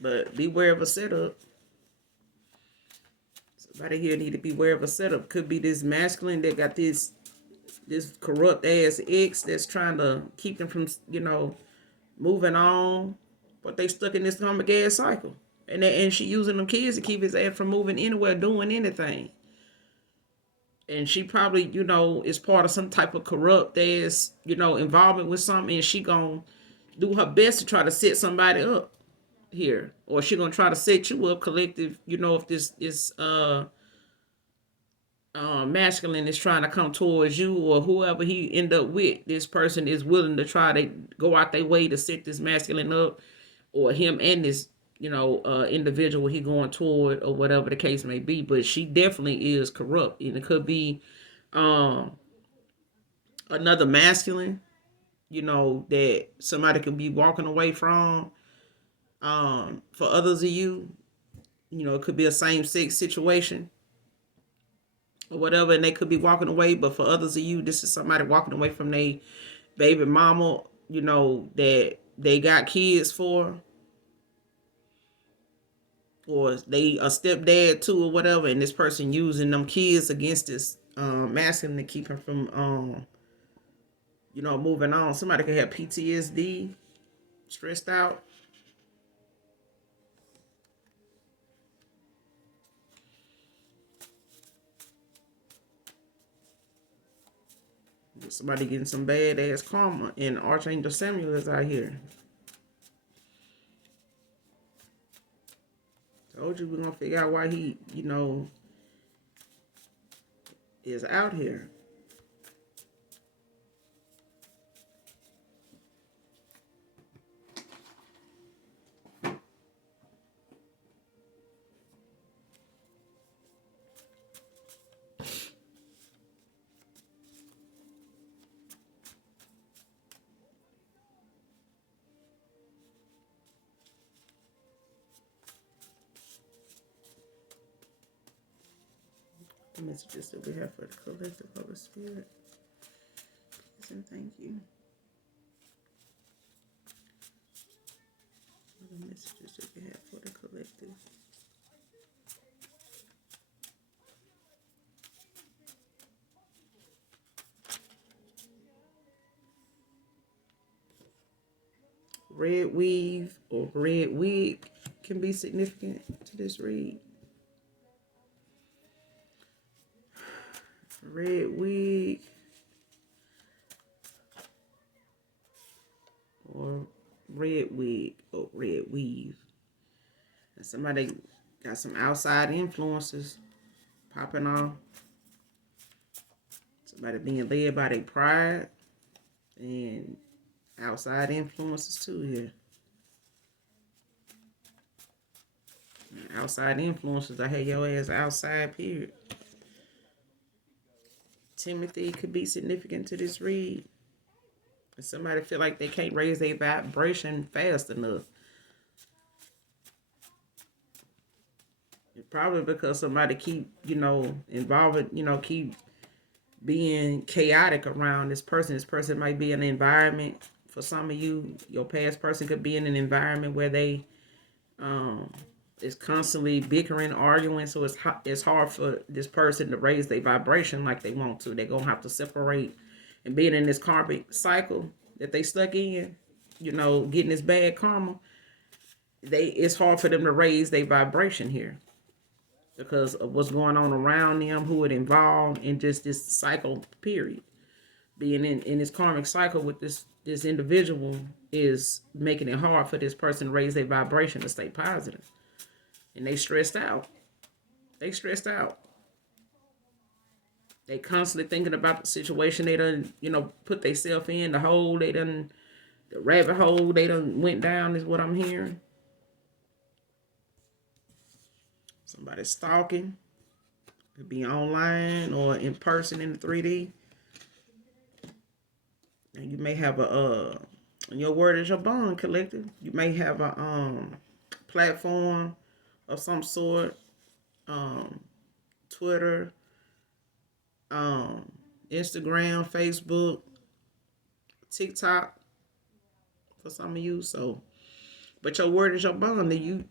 But beware of a setup. Somebody here need to beware of a setup. Could be this masculine that got this corrupt ass ex that's trying to keep them from, moving on. But they stuck in this karmic ass cycle. And she using them kids to keep his ass from moving anywhere, doing anything. And she probably, is part of some type of corrupt ass, involvement with something, and she gonna do her best to try to set somebody up here. Or she gonna try to set you up, collective, if this is masculine is trying to come towards you, or whoever he end up with, this person is willing to try to go out their way to set this masculine up, or him and this individual he going toward, or whatever the case may be. But she definitely is corrupt, and it could be another masculine, that somebody could be walking away from. For others of you, it could be a same-sex situation or whatever, and they could be walking away. But for others of you, this is somebody walking away from their baby mama, that they got kids for, or they a stepdad too, or whatever, and this person using them kids against this masculine to keep him from moving on. Somebody could have PTSD, stressed out. Somebody getting some bad ass karma, and Archangel Samuel is out here. Told you we're gonna figure out why he, is out here. The messages that we have for the collective Holy Spirit. Please and thank you. The messages that we have for the collective. Red weave or red wig can be significant to this read. Red wig or red wig or red weave. And somebody got some outside influences popping on. Somebody being led by their pride and outside influences too here. Outside influences, I had your ass outside, period. Timothy could be significant to this read. If somebody feel like they can't raise their vibration fast enough, it's probably because somebody keep, involved, keep being chaotic around this person. This person might be in an environment. For some of you, your past person could be in an environment where they is constantly bickering, arguing. So it's hard for this person to raise their vibration like they want to. They're gonna have to separate, and being in this karmic cycle that they stuck in, getting this bad karma. It's hard for them to raise their vibration here because of what's going on around them, who it involved, in just this cycle period. Being in this karmic cycle with this individual is making it hard for this person to raise their vibration to stay positive. And they stressed out. They stressed out. They constantly thinking about the situation they done, put themselves in, the hole they done, the rabbit hole they done went down is what I'm hearing. Somebody stalking. Could be online or in person in the 3D. And you may have your word is your bond, collective. You may have a platform of some sort, Twitter, Instagram, Facebook, TikTok for some of you. So, but your word is your bond. That you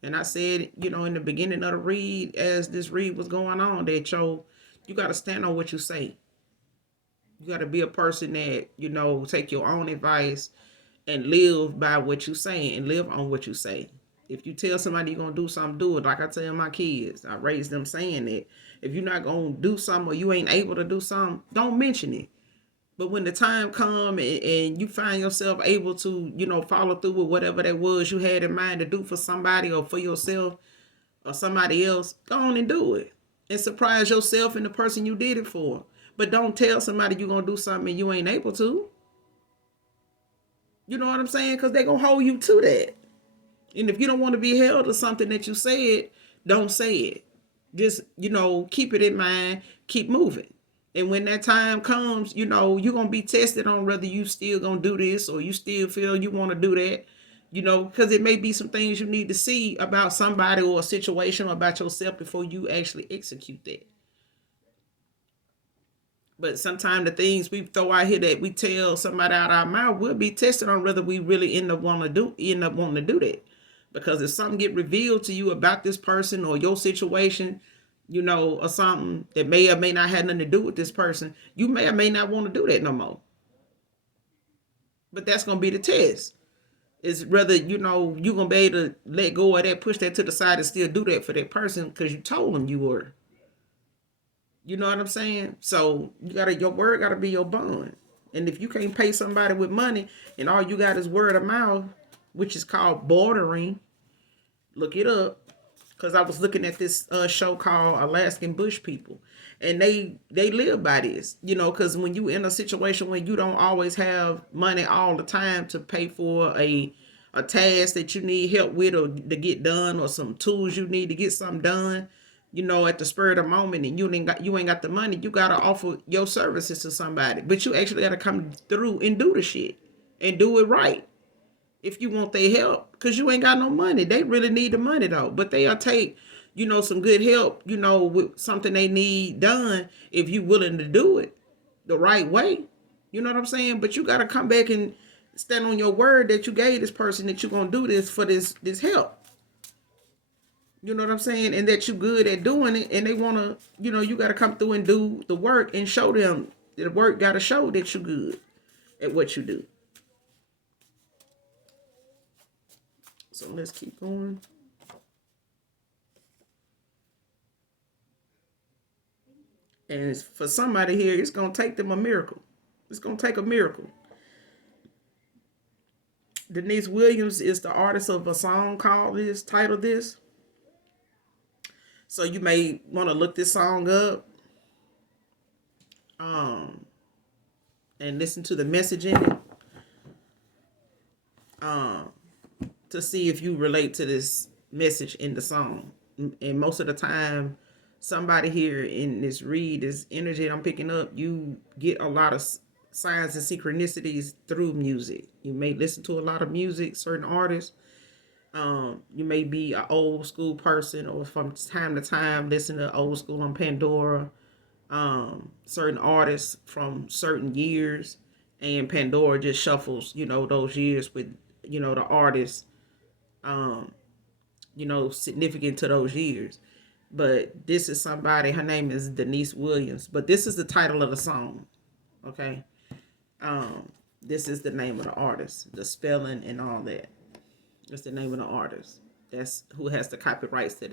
and I said, in the beginning of the read, as this read was going on, that you got to stand on what you say. You got to be a person that, take your own advice and live by what you say and live on what you say. If you tell somebody you're going to do something, do it. Like I tell my kids, I raised them saying that. If you're not going to do something or you ain't able to do something, don't mention it. But when the time come and you find yourself able to, follow through with whatever that was you had in mind to do for somebody or for yourself or somebody else, go on and do it. And surprise yourself and the person you did it for. But don't tell somebody you're going to do something and you ain't able to. You know what I'm saying? Because they're going to hold you to that. And if you don't want to be held to something that you said, don't say it. Just, keep it in mind, keep moving. And when that time comes, you're going to be tested on whether you still going to do this or you still feel you want to do that, because it may be some things you need to see about somebody or a situation or about yourself before you actually execute that. But sometimes the things we throw out here that we tell somebody out of our mouth will be tested on whether we really end up wanting to do that. Because if something get revealed to you about this person or your situation, or something that may or may not have nothing to do with this person, you may or may not want to do that no more. But that's going to be the test. Is whether, you're going to be able to let go of that, push that to the side and still do that for that person because you told them you were. You know what I'm saying? So your word got to be your bond. And if you can't pay somebody with money and all you got is word of mouth, which is called bartering, look it up. Because I was looking at this show called Alaskan Bush People. And they live by this, because when you in a situation where you don't always have money all the time to pay for a task that you need help with or to get done or some tools you need to get something done, at the spur of the moment, and you ain't got the money, you gotta offer your services to somebody. But you actually gotta come through and do the shit and do it right. If you want their help, because you ain't got no money. They really need the money though. But they'll take, some good help, with something they need done if you willing to do it the right way. You know what I'm saying? But you gotta come back and stand on your word that you gave this person that you're gonna do this for this help. You know what I'm saying? And that you good at doing it, and they want to, you got to come through and do the work and show them that the work got to show that you good at what you do. So let's keep going. And for somebody here, it's going to take them a miracle. It's going to take a miracle. Denise Williams is the artist of a song titled this. So you may want to look this song up. um, and listen to the message in it, um, to see if you relate to this message in the song. And most of the time, somebody here in this read, this energy I'm picking up, you get a lot of signs and synchronicities through music. You may listen to a lot of music, certain artists. You may be an old school person, or from time to time listen to old school on Pandora. Certain artists from certain years, and Pandora just shuffles, those years with, the artists, um, significant to those years. But this is somebody, her name is Denise Williams, but this is the title of the song. Okay. This is the name of the artist, the spelling and all that. That's the name of the artist. That's who has the copyrights to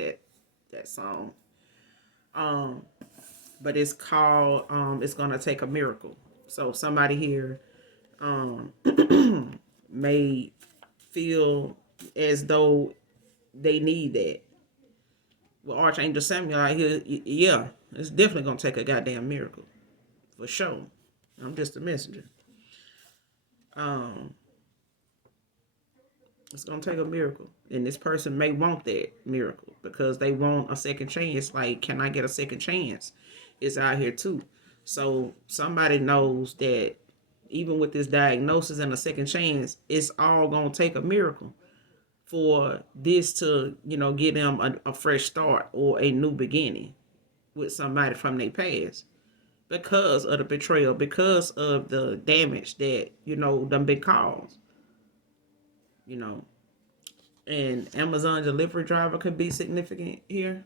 that song. Um, but it's called It's Gonna Take a Miracle. So somebody here um may feel as though they need that. Well, Archangel Samuel out here, yeah, it's definitely gonna take a goddamn miracle. For sure. I'm just a messenger. Um, it's gonna take a miracle. And this person may want that miracle because they want a second chance. Like, can I get a second chance? It's out here too. So somebody knows that even with this diagnosis and a second chance, it's all gonna take a miracle for this to, get them a fresh start or a new beginning with somebody from their past because of the betrayal, because of the damage that, done been caused, you know. And Amazon delivery driver could be significant here.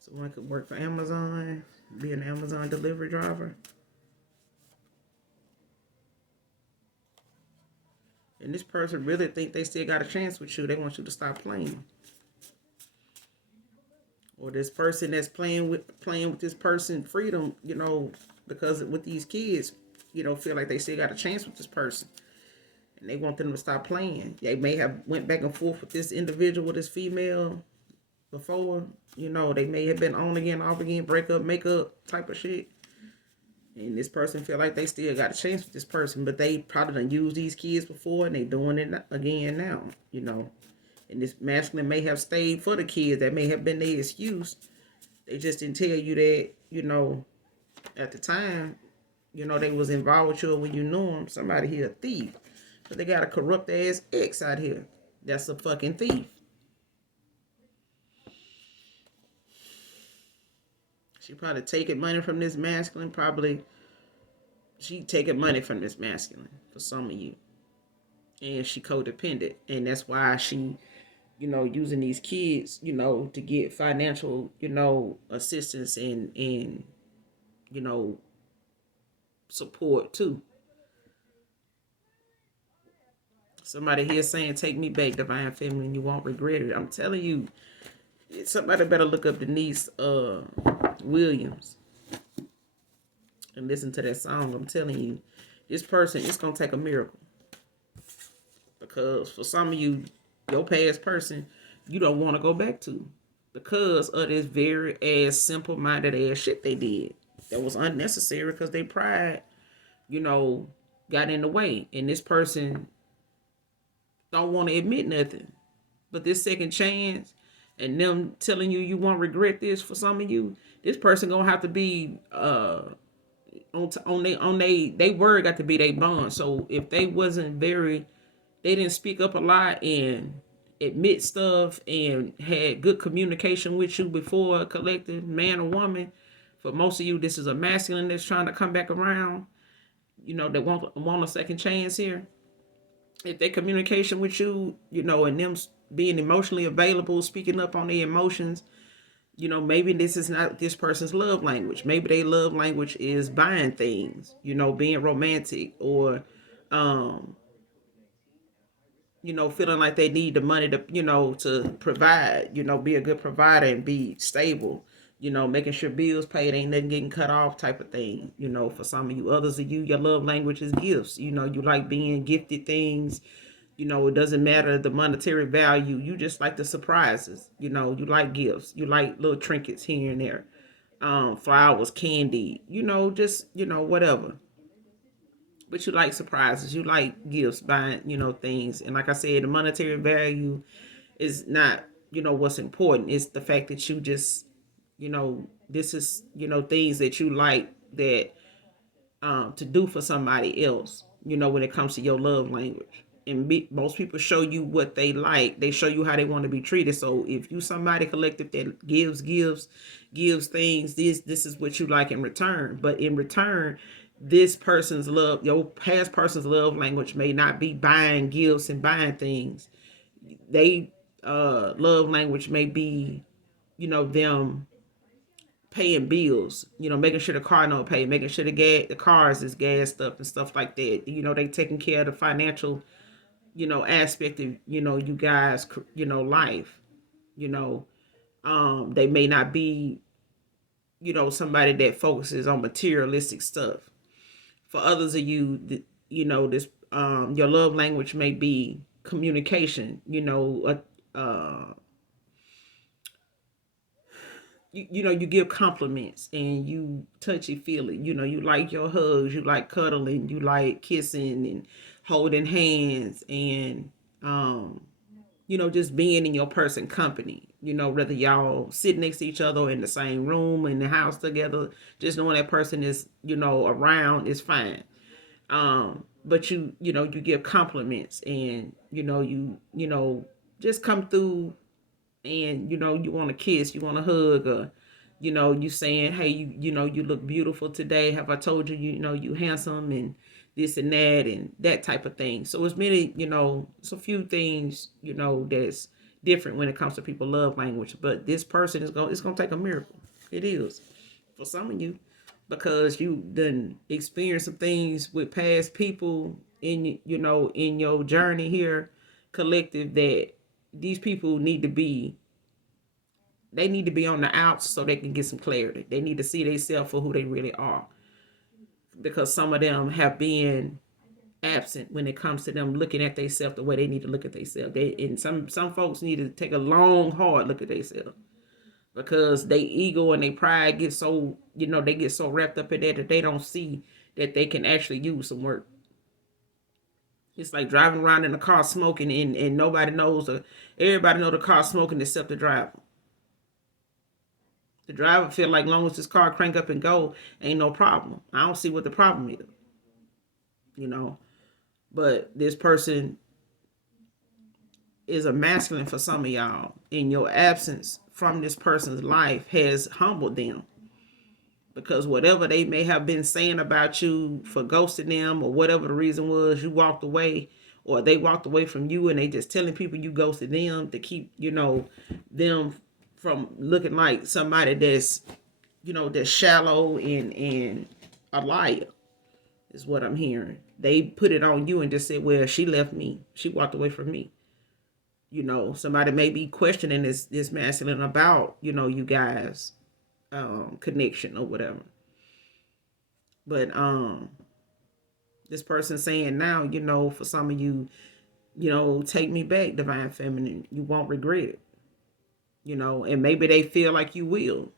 Someone could work for Amazon, be an Amazon delivery driver. And this person really think they still got a chance with you. They want you to stop playing. Or this person that's playing with this person freedom, because with these kids, feel like they still got a chance with this person. And they want them to stop playing. They may have went back and forth with this individual, with this female before. They may have been on again, off again, break up, make up type of shit. And this person feel like they still got a chance with this person, but they probably done used these kids before and they doing it again now, And this masculine may have stayed for the kids. That may have been their excuse. They just didn't tell you that, at the time, they was involved with you when you knew them. Somebody here a thief. But they got a corrupt ass ex out here. That's a fucking thief. She probably taking money from this masculine. She taking money from this masculine for some of you. And she codependent. And that's why she, using these kids, to get financial, assistance and support too. Somebody here saying, take me back, divine feminine, you won't regret it. I'm telling you, somebody better look up Denise Williams and listen to that song. I'm telling you, this person, it's going to take a miracle. Because for some of you, your past person, you don't want to go back to. Because of this very ass simple-minded ass shit they did. That was unnecessary because their pride, got in the way. And this person don't want to admit nothing. But this second chance and them telling you won't regret this, for some of you, this person gonna have to be on they word got to be their bond. So if they didn't speak up a lot and admit stuff and had good communication with you before, a collective man or woman, for most of you, this is a masculine that's trying to come back around, that want a second chance here. If they communication with you, and them being emotionally available, speaking up on their emotions, maybe this is not this person's love language. Maybe their love language is buying things, being romantic, or, feeling like they need the money to provide, be a good provider and be stable, making sure bills paid, ain't nothing getting cut off type of thing. For some of you, others of you, your love language is gifts. You like being gifted things, It doesn't matter the monetary value. You just like the surprises. You like gifts. You like little trinkets here and there. Flowers, candy, just, whatever. But you like surprises. You like gifts, buying, things. And like I said, the monetary value is not, what's important. It's the fact that you just, this is, things that you like that to do for somebody else, when it comes to your love language. And most people show you what they like. They show you how they want to be treated. So if you somebody collective that gives things, this is what you like in return. But in return, this person's love, your past person's love language may not be buying gifts and buying things. They love language may be, them paying bills, making sure the car note paid, making sure the cars is gassed up and stuff like that. They taking care of the financial, aspect of, you guys, life. You know, they may not be, somebody that focuses on materialistic stuff. For others of you, this your love language may be communication. You give compliments and you touchy feely. You like your hugs, you like cuddling, you like kissing and holding hands and just being in your person company. Whether y'all sit next to each other or in the same room in the house together, just knowing that person is, around is fine. But you give compliments and just come through and you want to kiss, you want to hug, or you saying, hey, you look beautiful today. Have I told you, you handsome and this and that type of thing. So it's many, it's a few things, that's different when it comes to people love language. But this person it's gonna take a miracle. It is for some of you, because you done experienced some things with past people in your journey here collective, that these people they need to be on the outs so they can get some clarity. They need to see themselves for who they really are, because some of them have been absent when it comes to them looking at themselves the way they need to look at themselves. And some folks need to take a long, hard look at themselves, because they ego and they pride get so, they get so wrapped up in that they don't see that they can actually use some work. It's like driving around in a car smoking, and nobody knows, everybody know the car smoking except the driver. The driver feel like long as this car crank up and go, ain't no problem. I don't see what the problem is, you know. But this person is a masculine for some of y'all. In your absence from this person's life has humbled them, because whatever they may have been saying about you for ghosting them, or whatever the reason was, you walked away, or they walked away from you, and they just telling people you ghosted them to keep, them from looking like somebody that's shallow and a liar, is what I'm hearing. They put it on you and just said, well, she left me, she walked away from me. Somebody may be questioning this masculine about, you guys connection or whatever. But this person saying now, for some of you, take me back, divine feminine, you won't regret it. And maybe they feel like you will,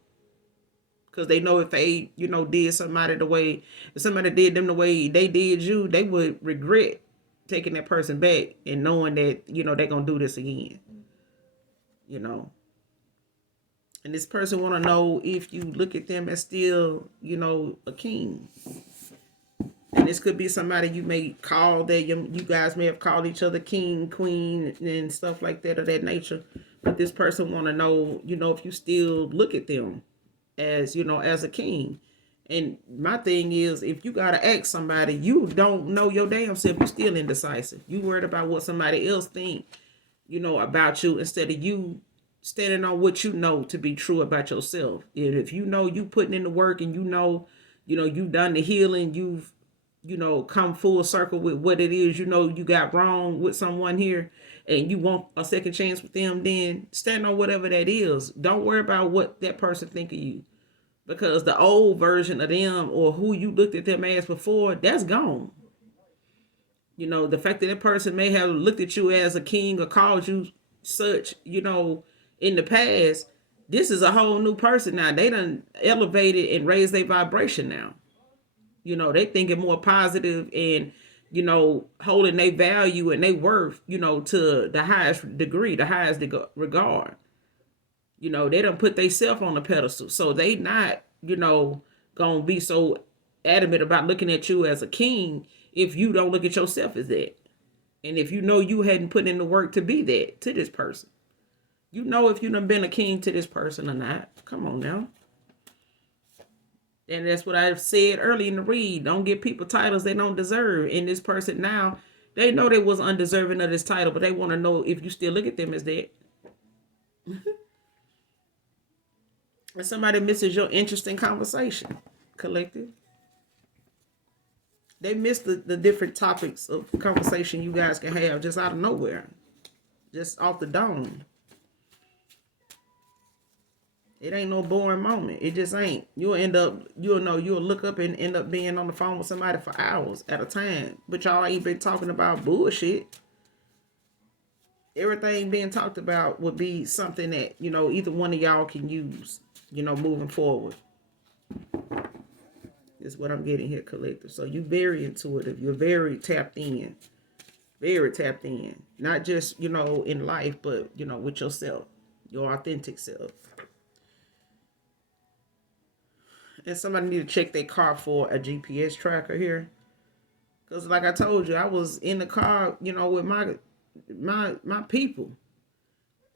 because they know if they did somebody the way, if somebody did them the way they did you, they would regret taking that person back and knowing that they're gonna do this again. And this person want to know if you look at them as still a king. And this could be somebody you may call, that you guys may have called each other king, queen, and stuff like that, of that nature. But this person want to know, if you still look at them as, as a king. And my thing is, if you got to ask somebody, you don't know your damn self, you still indecisive. You worried about what somebody else think, about you, instead of you standing on what you know to be true about yourself. And if you putting in the work, and you've done the healing, you've come full circle with what it is you got wrong with someone here, and you want a second chance with them, then stand on whatever that is. Don't worry about what that person think of you, because the old version of them, or who you looked at them as before, that's gone. The fact that that person may have looked at you as a king or called you such, in the past, this is a whole new person now. They done elevated and raised their vibration now. They thinking more positive and, holding their value and their worth, to the highest degree, the highest regard. They don't put themselves on the pedestal. So they not, gonna be so adamant about looking at you as a king if you don't look at yourself as that. And if you hadn't put in the work to be that to this person. If you done been a king to this person or not. Come on now. And that's what I said early in the read. Don't give people titles they don't deserve. And this person now, they know they was undeserving of this title, but they want to know if you still look at them as that. And somebody misses your interesting conversation, collective. They miss the different topics of conversation you guys can have just out of nowhere. Just off the dome. It ain't no boring moment. It just ain't. You'll look up and end up being on the phone with somebody for hours at a time. But y'all ain't been talking about bullshit. Everything being talked about would be something that, either one of y'all can use, moving forward. Is what I'm getting here, collective. So you're very intuitive. You're very tapped in. Very tapped in. Not just, in life, but, with yourself. Your authentic self. And somebody need to check their car for a GPS tracker here. Because like I told you, I was in the car, with my people.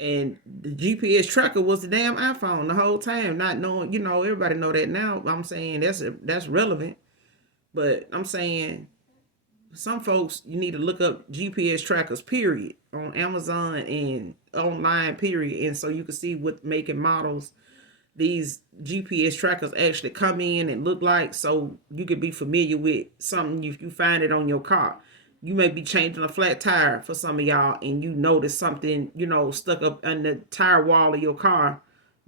And the GPS tracker was the damn iPhone the whole time. Not knowing, everybody know that now. I'm saying that's relevant. But I'm saying some folks, you need to look up GPS trackers, period, on Amazon and online, period. And so you can see what making models these GPS trackers actually come in and look like, so you could be familiar with something if you find it on your car. You may be changing a flat tire for some of y'all and you notice something, stuck up on the tire wall of your car,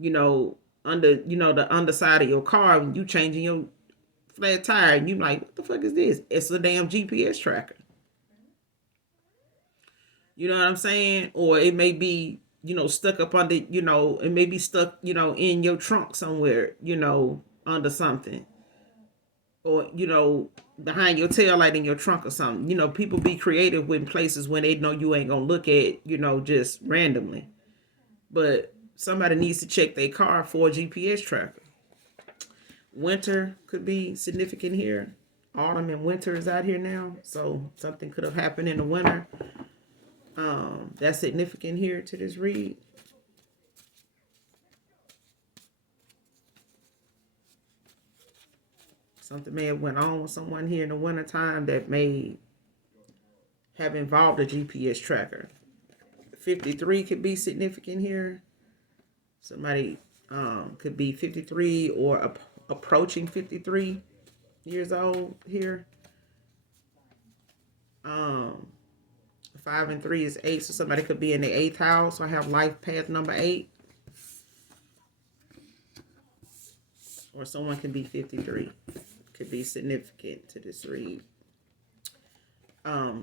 under, the underside of your car, and you changing your flat tire and you like, what the fuck is this? It's a damn GPS tracker. You know what I'm saying? Or it may be, stuck up under, it may be stuck, in your trunk somewhere, under something. Or, behind your tail light in your trunk or something. People be creative with places when they know you ain't gonna look at, just randomly. But somebody needs to check their car for a GPS tracker. Winter could be significant here. Autumn and winter is out here now. So something could have happened in the winter. That's significant here to this read. Something may have went on with someone here in the wintertime that may have involved a GPS tracker. 53 could be significant here. Somebody could be 53 or approaching 53 years old here. 5 and 3 is 8, so somebody could be in the 8th house. So I have life path number 8. Or someone can be 53. Could be significant to this read.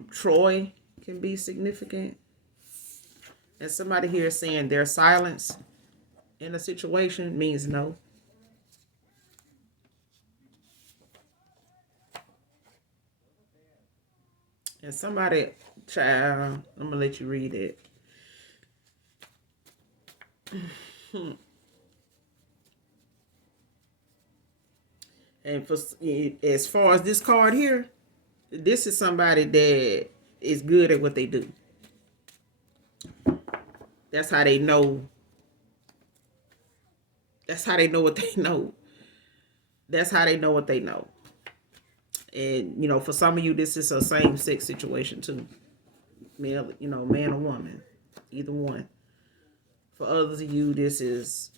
Troy can be significant. And somebody here is saying their silence in a situation means no. And somebody, child, I'm going to let you read it. And as far as this card here, this is somebody that is good at what they do. That's how they know. That's how they know what they know. That's how they know what they know. And, for some of you, this is a same-sex situation, too. Male, man or woman. Either one. For others of you, this is,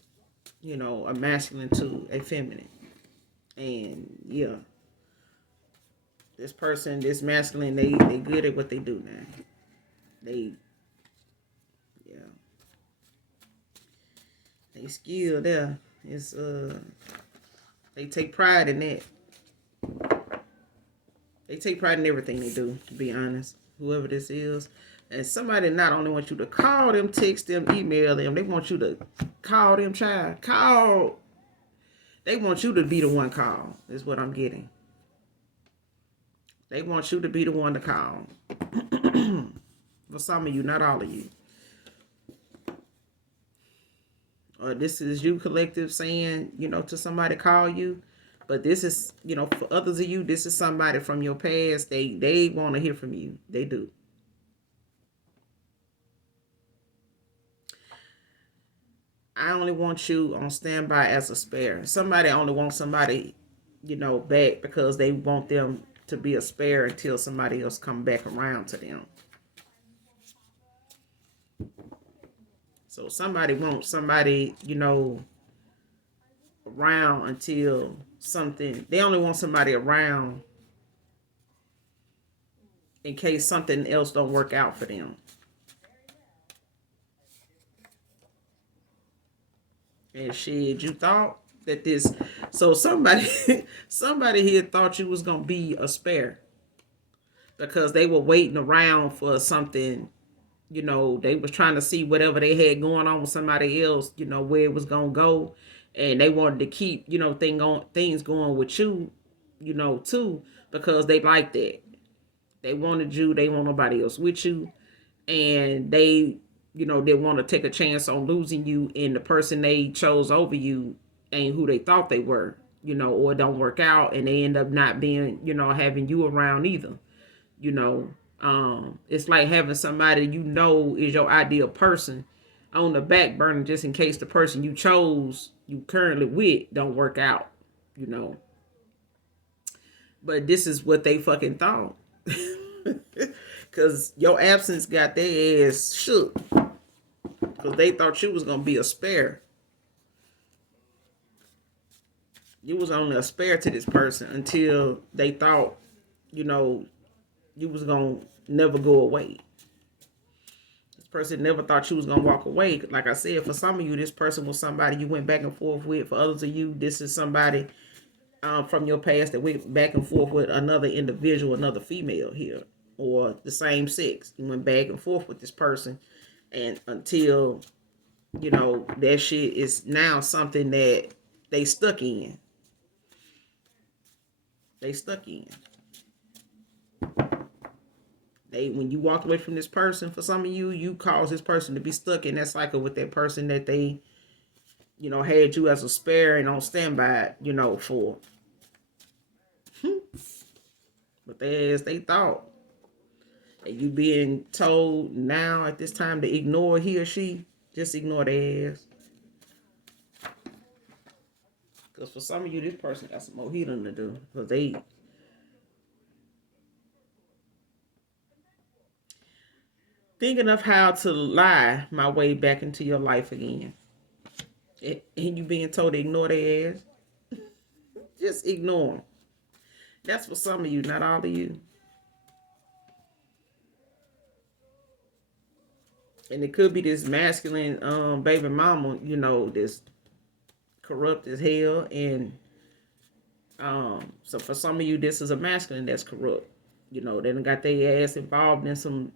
a masculine to a feminine. And, yeah. This person, this masculine, they good at what they do now. They skill there. It's, they take pride in that. They take pride in everything they do, to be honest. Whoever this is. And somebody not only wants you to call them, text them, email them, they want you to call them, child. Call. They want you to be the one call, is what I'm getting. They want you to be the one to call. For some of you, not all of you. Or this is you collective saying, to somebody call you. But this is, for others of you, this is somebody from your past. They want to hear from you. They do. I only want you on standby as a spare. Somebody only wants somebody, back because they want them to be a spare until somebody else come back around to them. So somebody wants somebody, around until something. They only want somebody around in case something else don't work out for them. And shit, you thought that this. So somebody here thought you was gonna be a spare because they were waiting around for something. They was trying to see whatever they had going on with somebody else. Where it was gonna go, and they wanted to keep things going with you. Too, because they liked that. They wanted you. They want nobody else with you, and they they want to take a chance on losing you, and the person they chose over you ain't who they thought they were, or it don't work out, and they end up not being, having you around either. It's like having somebody is your ideal person on the back burner just in case the person you chose, you currently with, don't work out, But this is what they fucking thought. Because your absence got their ass shook. Because they thought you was going to be a spare. You was only a spare to this person until they thought, you was going to never go away. This person never thought you was going to walk away. Like I said, for some of you, this person was somebody you went back and forth with. For others of you, this is somebody from your past that went back and forth with another individual, another female here, or the same sex. You went back and forth with this person, and until that shit is now something that they stuck in. When you walk away from this person, for some of you, you cause this person to be stuck in that cycle with that person that they, had you as a spare and on standby, for. But they thought. And you being told now at this time to ignore he or she, just ignore their ass. Because for some of you, this person got some more healing to do. Because they thinking of how to lie my way back into your life again. And you being told to ignore their ass. Just ignore them. That's for some of you, not all of you. And it could be this masculine baby mama, this corrupt as hell. And so for some of you, this is a masculine that's corrupt. They done got their ass involved in some,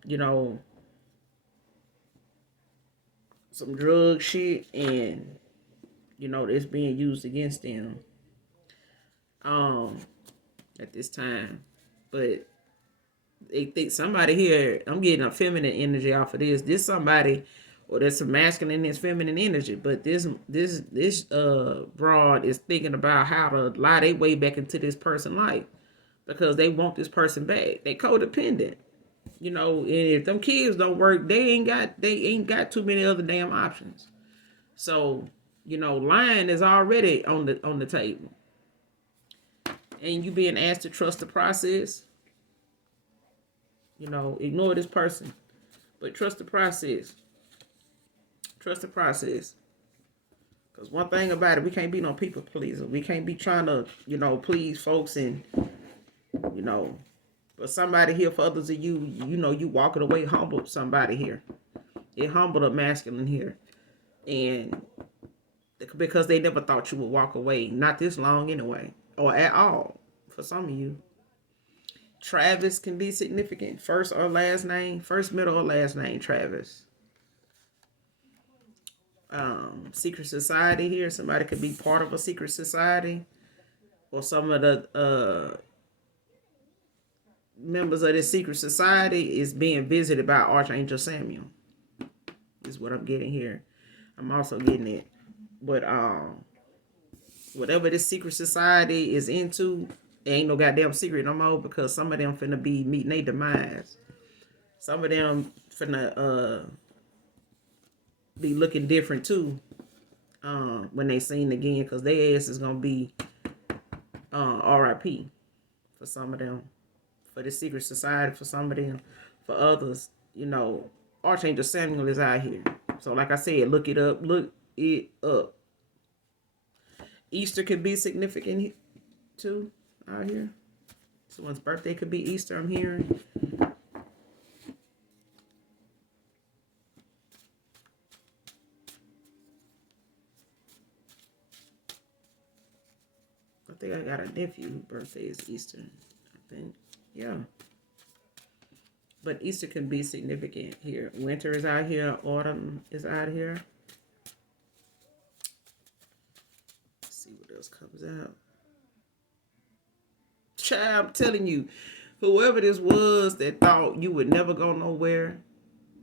some drug shit, and it's being used against them at this time. But they think somebody here, I'm getting a feminine energy off of this somebody, or there's some masculine and feminine energy, but this broad is thinking about how to lie their way back into this person's life because they want this person back. They codependent. And if them kids don't work, they ain't got too many other damn options. So, lying is already on the table. And you being asked to trust the process. Ignore this person, but trust the process. Trust the process. Because one thing about it, we can't be no people pleaser. We can't be trying to, please folks and, but somebody here, for others of you, you walking away humbled somebody here. It humbled a masculine here. And because they never thought you would walk away, not this long anyway, or at all, for some of you. Travis can be significant. First or last name. First, middle, or last name, Travis. Secret society here. Somebody could be part of a secret society. Or some of the members of this secret society is being visited by Archangel Samuel. Is what I'm getting here. I'm also getting it. But whatever this secret society is into, it ain't no goddamn secret no more, because some of them finna be meeting their demise. Some of them finna be looking different too when they seen again, because their ass is gonna be RIP for some of them, for the secret society, for some of them, for others, Archangel Samuel is out here. So like I said, look it up. Easter could be significant too out here. Someone's birthday could be Easter, I'm hearing. I think I got a nephew whose birthday is Easter. I think. Yeah. But Easter can be significant here. Winter is out here. Autumn is out here. Let's see what else comes out. Child, I'm telling you, whoever this was that thought you would never go nowhere,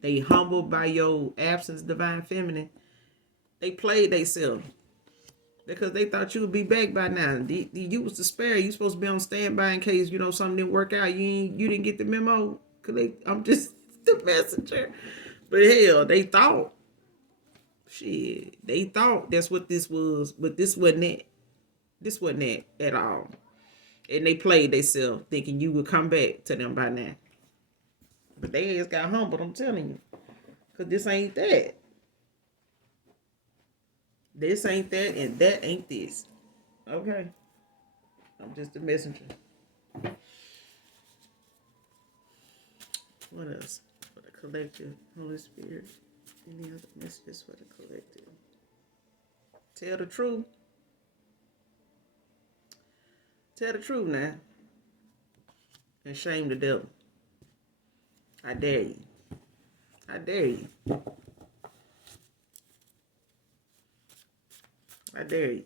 they humbled by your absence, divine feminine. They played themselves because they thought you would be back by now. You was the spare. You supposed to be on standby in case something didn't work out. You didn't get the memo. I'm just the messenger. But hell, they thought. Shit, they thought that's what this was, but this wasn't it. This wasn't it at all. And they played themselves thinking you would come back to them by now. But they just got humbled, I'm telling you. Because this ain't that. This ain't that, and that ain't this. Okay. I'm just a messenger. What else? For the collective, Holy Spirit. Any other messages for the collective? Tell the truth. Tell the truth now. And shame the devil. I dare you. I dare you. I dare you.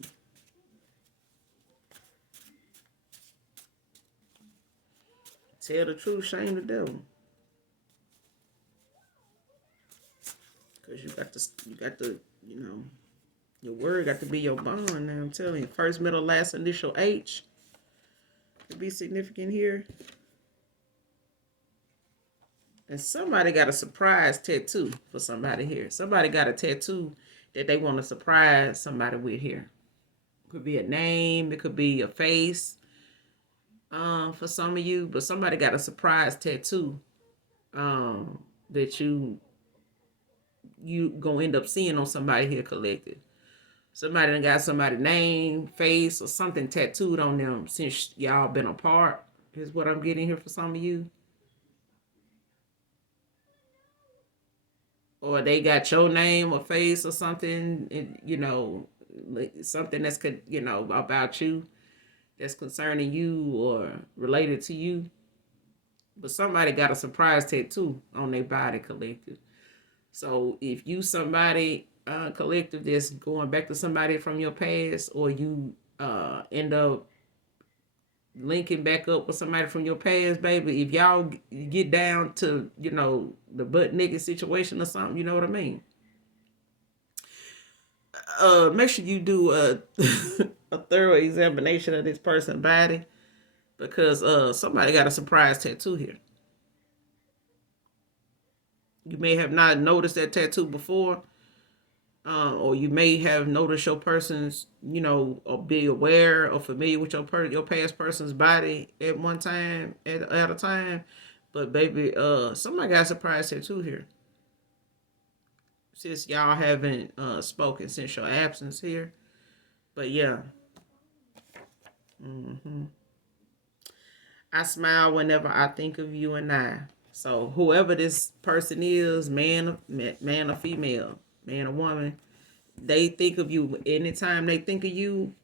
Tell the truth, shame the devil. Because you got to, your word got to be your bond now, I'm telling you. First, middle, last initial H could be significant here. And somebody got a surprise tattoo for somebody here. Somebody got a tattoo that they want to surprise somebody with here. It could be a name. It could be a face for some of you. But somebody got a surprise tattoo that you gonna end up seeing on somebody here collective. Somebody done got somebody's name, face, or something tattooed on them since y'all been apart. Is what I'm getting here for some of you. Or they got your name or face or something, something that's, about you, that's concerning you or related to you. But somebody got a surprise tattoo on their body collective. So if you somebody collective that's going back to somebody from your past, or you end up linking back up with somebody from your past, baby, if y'all get down to, the butt naked situation or something, you know what I mean? Make sure you do a thorough examination of this person's body, because somebody got a surprise tattoo here. You may have not noticed that tattoo before, or you may have noticed your person's, or be aware or familiar with your past person's body at one time, at a time. But baby, somebody got a surprise tattoo here. Since y'all haven't spoken since your absence here. But yeah. I smile whenever I think of you and I. So whoever this person is, man or female, man or woman, they think of you. Anytime they think of you,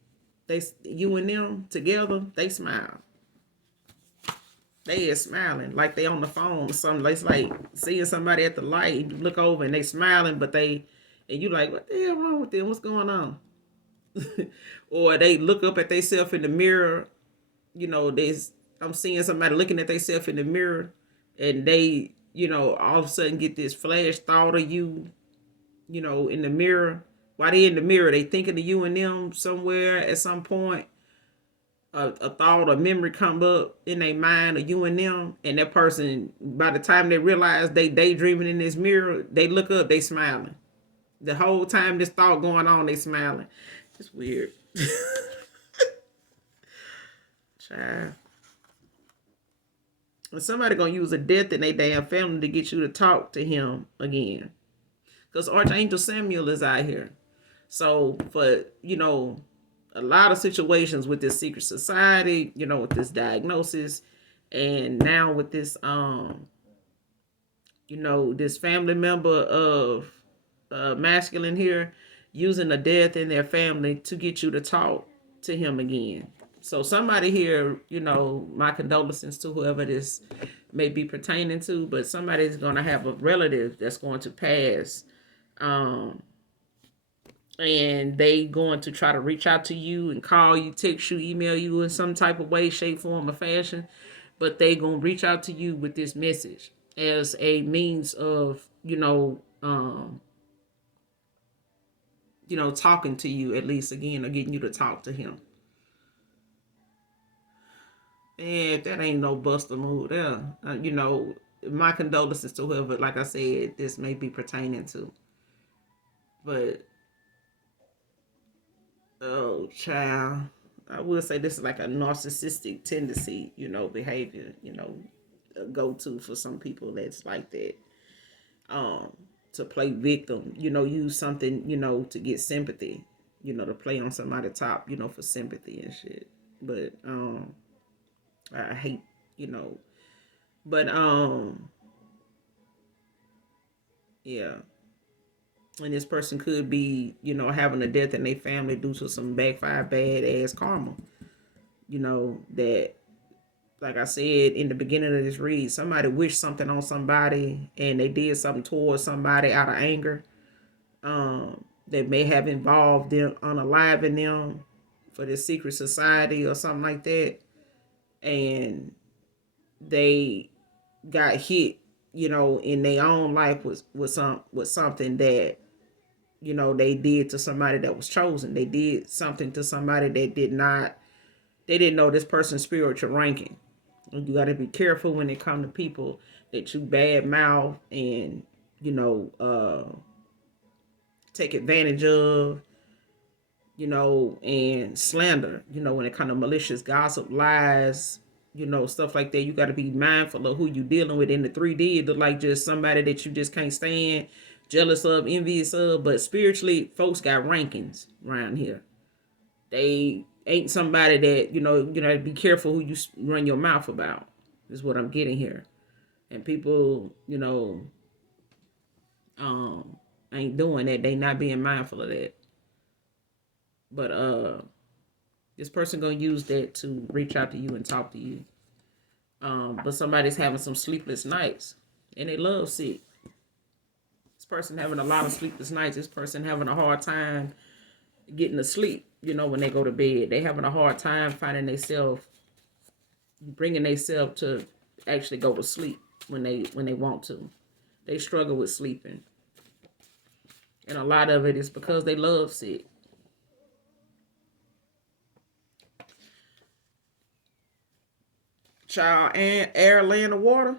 you and them together, they smile. They is smiling like they on the phone or something. It's like seeing somebody at the light. You look over and they smiling, but and you like, what the hell wrong with them? What's going on? Or they look up at themselves in the mirror. I'm seeing somebody looking at themselves in the mirror, and they, all of a sudden get this flash thought of you, in the mirror. While they in the mirror, they thinking of you and them somewhere at some point. A thought or memory come up in their mind of you and them, and that person, by the time they realize they daydreaming in this mirror, they look up, they smiling. The whole time this thought going on, they smiling. It's weird. Child. And somebody gonna use a death in their damn family to get you to talk to him again. Because Archangel Samuel is out here. So for, a lot of situations with this secret society, with this diagnosis, and now with this this family member of masculine here using a death in their family to get you to talk to him again. So somebody here, my condolences to whoever this may be pertaining to, but somebody's going to have a relative that's going to pass, and they going to try to reach out to you and call you, text you, email you in some type of way, shape, form, or fashion, but they going to reach out to you with this message as a means of, talking to you at least again, or getting you to talk to him. And that ain't no buster move there. My condolences to whoever, like I said, this may be pertaining to. But, oh, child, I will say this is like a narcissistic tendency, behavior, go-to for some people that's like that. To play victim, use something, to get sympathy, to play on somebody's top, for sympathy and shit. But, I hate, but yeah. And this person could be, having a death in their family due to some backfire bad ass karma. That, like I said in the beginning of this read, somebody wished something on somebody and they did something towards somebody out of anger. That may have involved them unaliving them for this secret society or something like that. And they got hit, in their own life with something that, they did to somebody that was chosen. They did something to somebody that they didn't know this person's spiritual ranking. And you got to be careful when it comes to people that you bad mouth and, take advantage of, and slander, when it comes to malicious gossip, lies, stuff like that. You got to be mindful of who you dealing with. In the 3D, it look like just somebody that you just can't stand, jealous of, envious of. But spiritually, folks got rankings around here. They ain't somebody that, be careful who you run your mouth about, is what I'm getting here. And people, ain't doing that. They not being mindful of that. But this person gonna use that to reach out to you and talk to you. But somebody's having some sleepless nights and they love sick. This person having a lot of sleepless nights. This person having a hard time getting to sleep. When they go to bed, they having a hard time finding themselves, bringing themselves to actually go to sleep when they want to. They struggle with sleeping, and a lot of it is because they love sick. Child, and air, land, or water.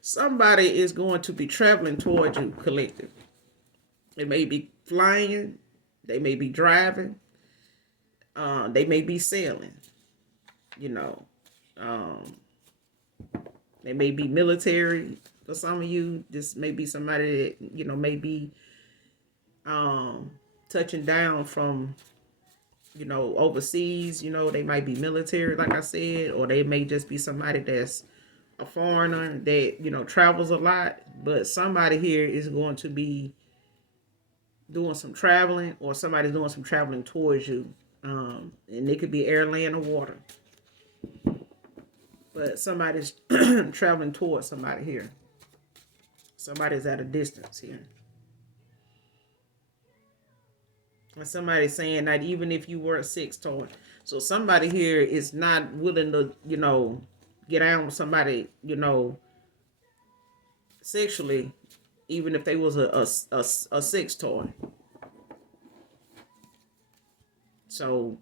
Somebody is going to be traveling towards you collective. They may be flying, they may be driving, they may be sailing, they may be military for some of you. This may be somebody that, may be touching down from, overseas. They might be military, like I said, or they may just be somebody that's a foreigner that, travels a lot. But somebody here is going to be doing some traveling, or somebody's doing some traveling towards you. And it could be air, land, or water. But somebody's traveling towards somebody here. Somebody's at a distance here. And somebody's saying that even if you were a sex toy. So somebody here is not willing to, get down with somebody, sexually, even if they was a sex toy. So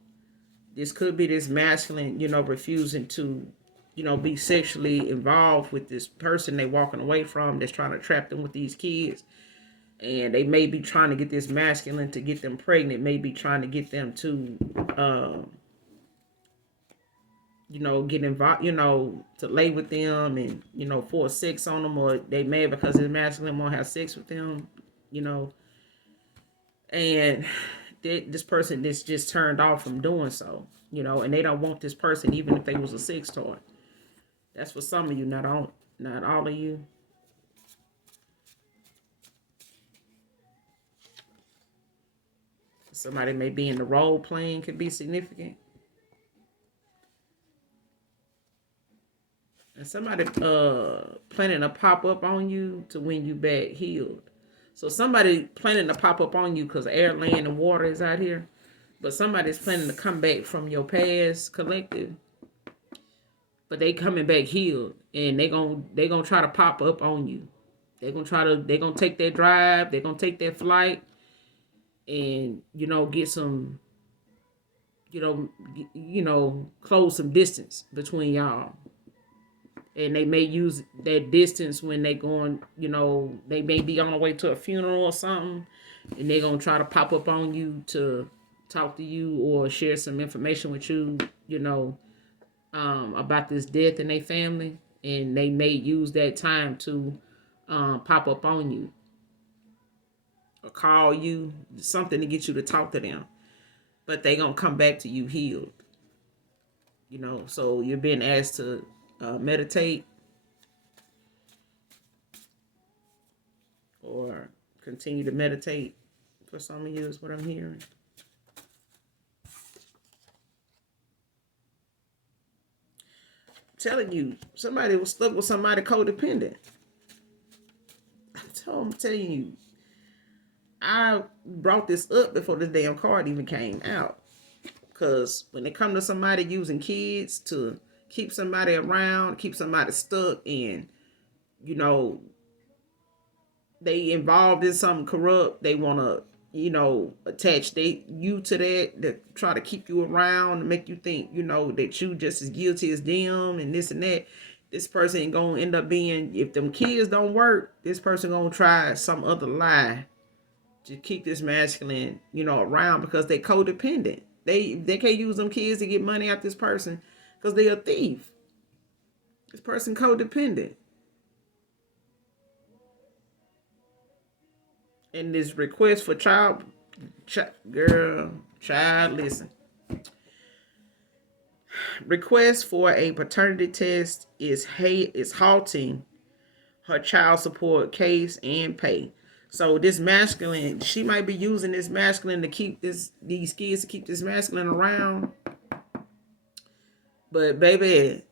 this could be this masculine, refusing to, be sexually involved with this person they walking away from that's trying to trap them with these kids. And they may be trying to get this masculine to get them pregnant, maybe trying to get them to, get involved, to lay with them and, force sex on them, or they may because this masculine won't have sex with them, and this person is just turned off from doing so, and they don't want this person even if they was a sex toy. That's for some of you, not all of you. Somebody may be in the role playing, could be significant. And somebody planning to pop up on you to win you back healed. So somebody planning to pop up on you because air, land, and water is out here. But somebody's planning to come back from your past collective. But they coming back healed. And they gonna try to pop up on you. They're gonna take their drive, they're gonna take their flight, and get some, close some distance between y'all. And they may use that distance when they going, they may be on the way to a funeral or something, and they're going to try to pop up on you to talk to you or share some information with you, about this death in their family. And they may use that time to pop up on you or call you, something to get you to talk to them. But they going to come back to you healed. So you're being asked to meditate or continue to meditate for some of you is what I'm hearing. I'm telling you, somebody was stuck with somebody codependent. I'm telling you, I brought this up before this damn card even came out. Because when it comes to somebody using kids to keep somebody around, keep somebody stuck, and they involved in something corrupt, they want to attach you to that try to keep you around and make you think that you just as guilty as them and this and that. This person ain't gonna end up being, if them kids don't work, this person gonna try some other lie to keep this masculine around, because they codependent. They can't use them kids to get money out this person because they're a thief. This person codependent. And this request for child, listen. Request for a paternity test is halting her child support case and pay. So this masculine, she might be using this masculine to keep these kids, to keep this masculine around. But baby,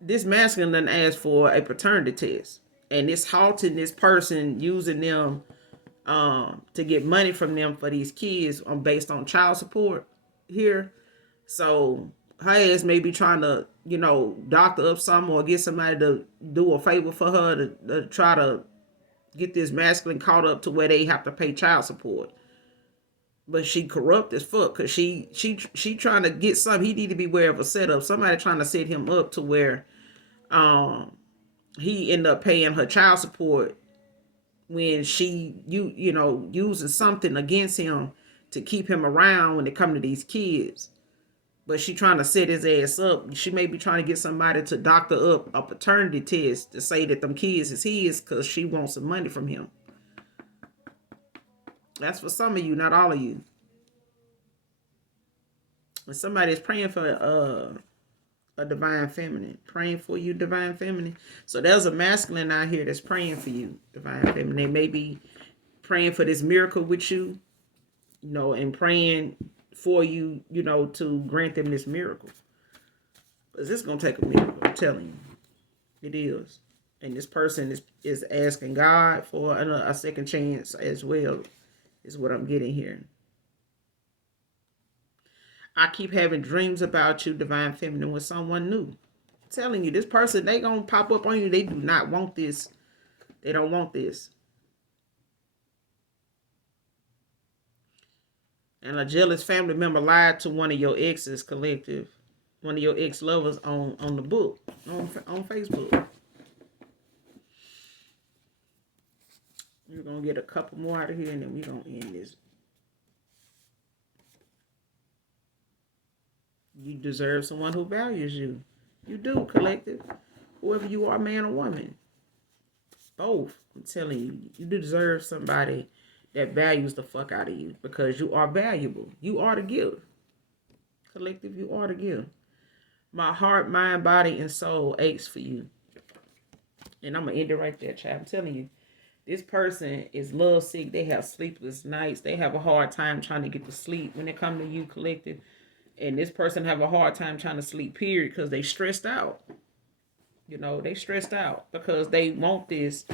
this masculine doesn't ask for a paternity test, and it's halting this person using them to get money from them for these kids based on child support here. So her ass may be trying to doctor up something or get somebody to do a favor for her to try to get this masculine caught up to where they have to pay child support. But she corrupt as fuck, because she trying to get something. He need to be aware of a setup. Somebody trying to set him up to where he end up paying her child support when she using something against him to keep him around when it come to these kids. But she trying to set his ass up. She may be trying to get somebody to doctor up a paternity test to say that them kids is his, because she wants some money from him. That's for some of you, not all of you. And somebody is praying for a divine feminine. Praying for you, divine feminine. So there's a masculine out here that's praying for you, divine feminine. They may be praying for this miracle with you, and praying for you, to grant them this miracle. Because it's going to take a miracle. I'm telling you. It is. And this person is asking God for a second chance as well, is what I'm getting here. I keep having dreams about you, divine feminine, with someone new. I'm telling you, this person, they going to pop up on you. They do not want this. They don't want this. And a jealous family member lied to one of your exes, collective, one of your ex-lovers on the book, on Facebook. We're going to get a couple more out of here, and then we're going to end this. You deserve someone who values you. You do, collective. Whoever you are, man or woman. Both. I'm telling you, you deserve somebody that values the fuck out of you, because you are valuable. You are the gift. Collective, you are the gift. My heart, mind, body, and soul aches for you. And I'm going to end it right there, child. I'm telling you, this person is love sick. They have sleepless nights. They have a hard time trying to get to sleep when they come to you, collective. And this person have a hard time trying to sleep, period, because they stressed out. You know, they stressed out because they want this.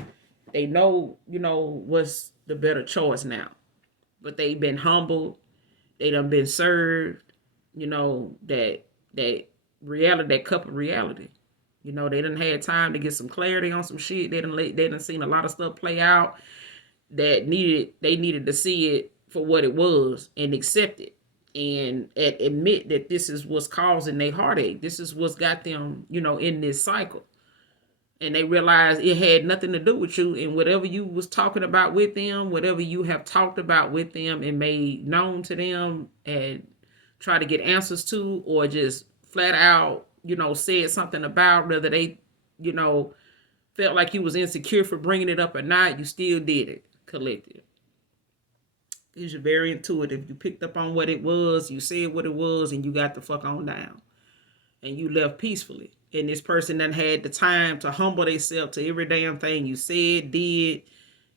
They know, what's the better choice now. But they've been humbled. They done been served, that reality, that cup of reality. They done had time to get some clarity on some shit. They done seen a lot of stuff play out that they needed to see it for what it was and accept it. And admit that this is what's causing their heartache. This is what's got them, in this cycle. And they realize it had nothing to do with you, and whatever you was talking about with them, whatever you have talked about with them and made known to them and try to get answers to, or just flat out, said something about, whether they, felt like you was insecure for bringing it up or not, you still did it, collective. Because you're very intuitive. You picked up on what it was, you said what it was, and you got the fuck on down. And you left peacefully. And this person done had the time to humble themselves to every damn thing you said, did,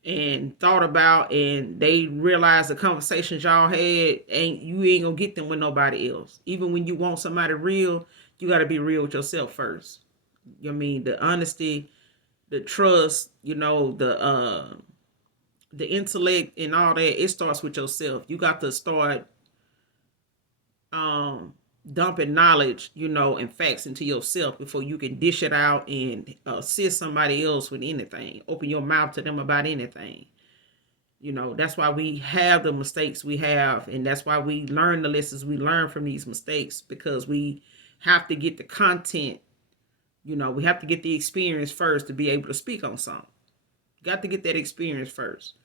and thought about, and they realized the conversations y'all had, you ain't gonna get them with nobody else. Even when you want somebody real, you gotta be real with yourself first. The honesty, the trust, the intellect and all that, it starts with yourself. You got to start dumping knowledge, and facts into yourself before you can dish it out and assist somebody else with anything. Open your mouth to them about anything. That's why we have the mistakes we have, and that's why we learn the lessons we learn from these mistakes, because we have to get the content. We have to get the experience first to be able to speak on something. Got to get that experience first.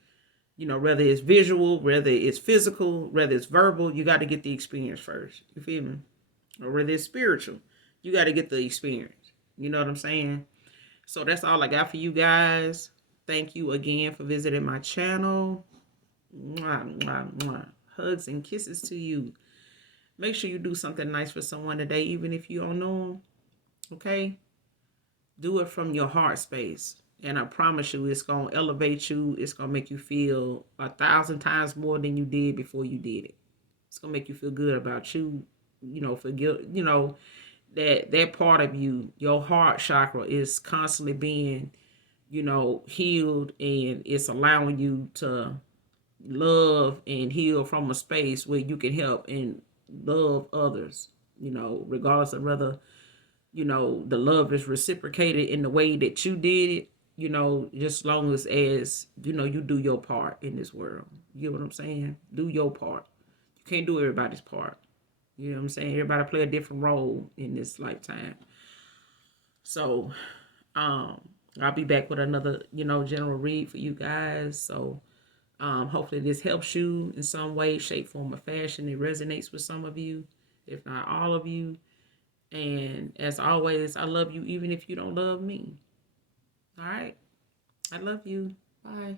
Whether it's visual, whether it's physical, whether it's verbal, you got to get the experience first. You feel me? Or whether it's spiritual, you got to get the experience. You know what I'm saying? So that's all I got for you guys. Thank you again for visiting my channel. Mwah, mwah, mwah. Hugs and kisses to you. Make sure you do something nice for someone today, even if you don't know them. Okay? Do it from your heart space. And I promise you, it's going to elevate you. It's going to make you feel 1,000 times more than you did before you did it. It's going to make you feel good about you, forgive, that part of you, your heart chakra is constantly being, healed, and it's allowing you to love and heal from a space where you can help and love others, regardless of whether, the love is reciprocated in the way that you did it. Just as long as you do your part in this world. You know what I'm saying? Do your part. You can't do everybody's part. You know what I'm saying? Everybody play a different role in this lifetime. So, I'll be back with another, general read for you guys. So, hopefully this helps you in some way, shape, form, or fashion. It resonates with some of you, if not all of you. And as always, I love you even if you don't love me. All right. I love you. Bye.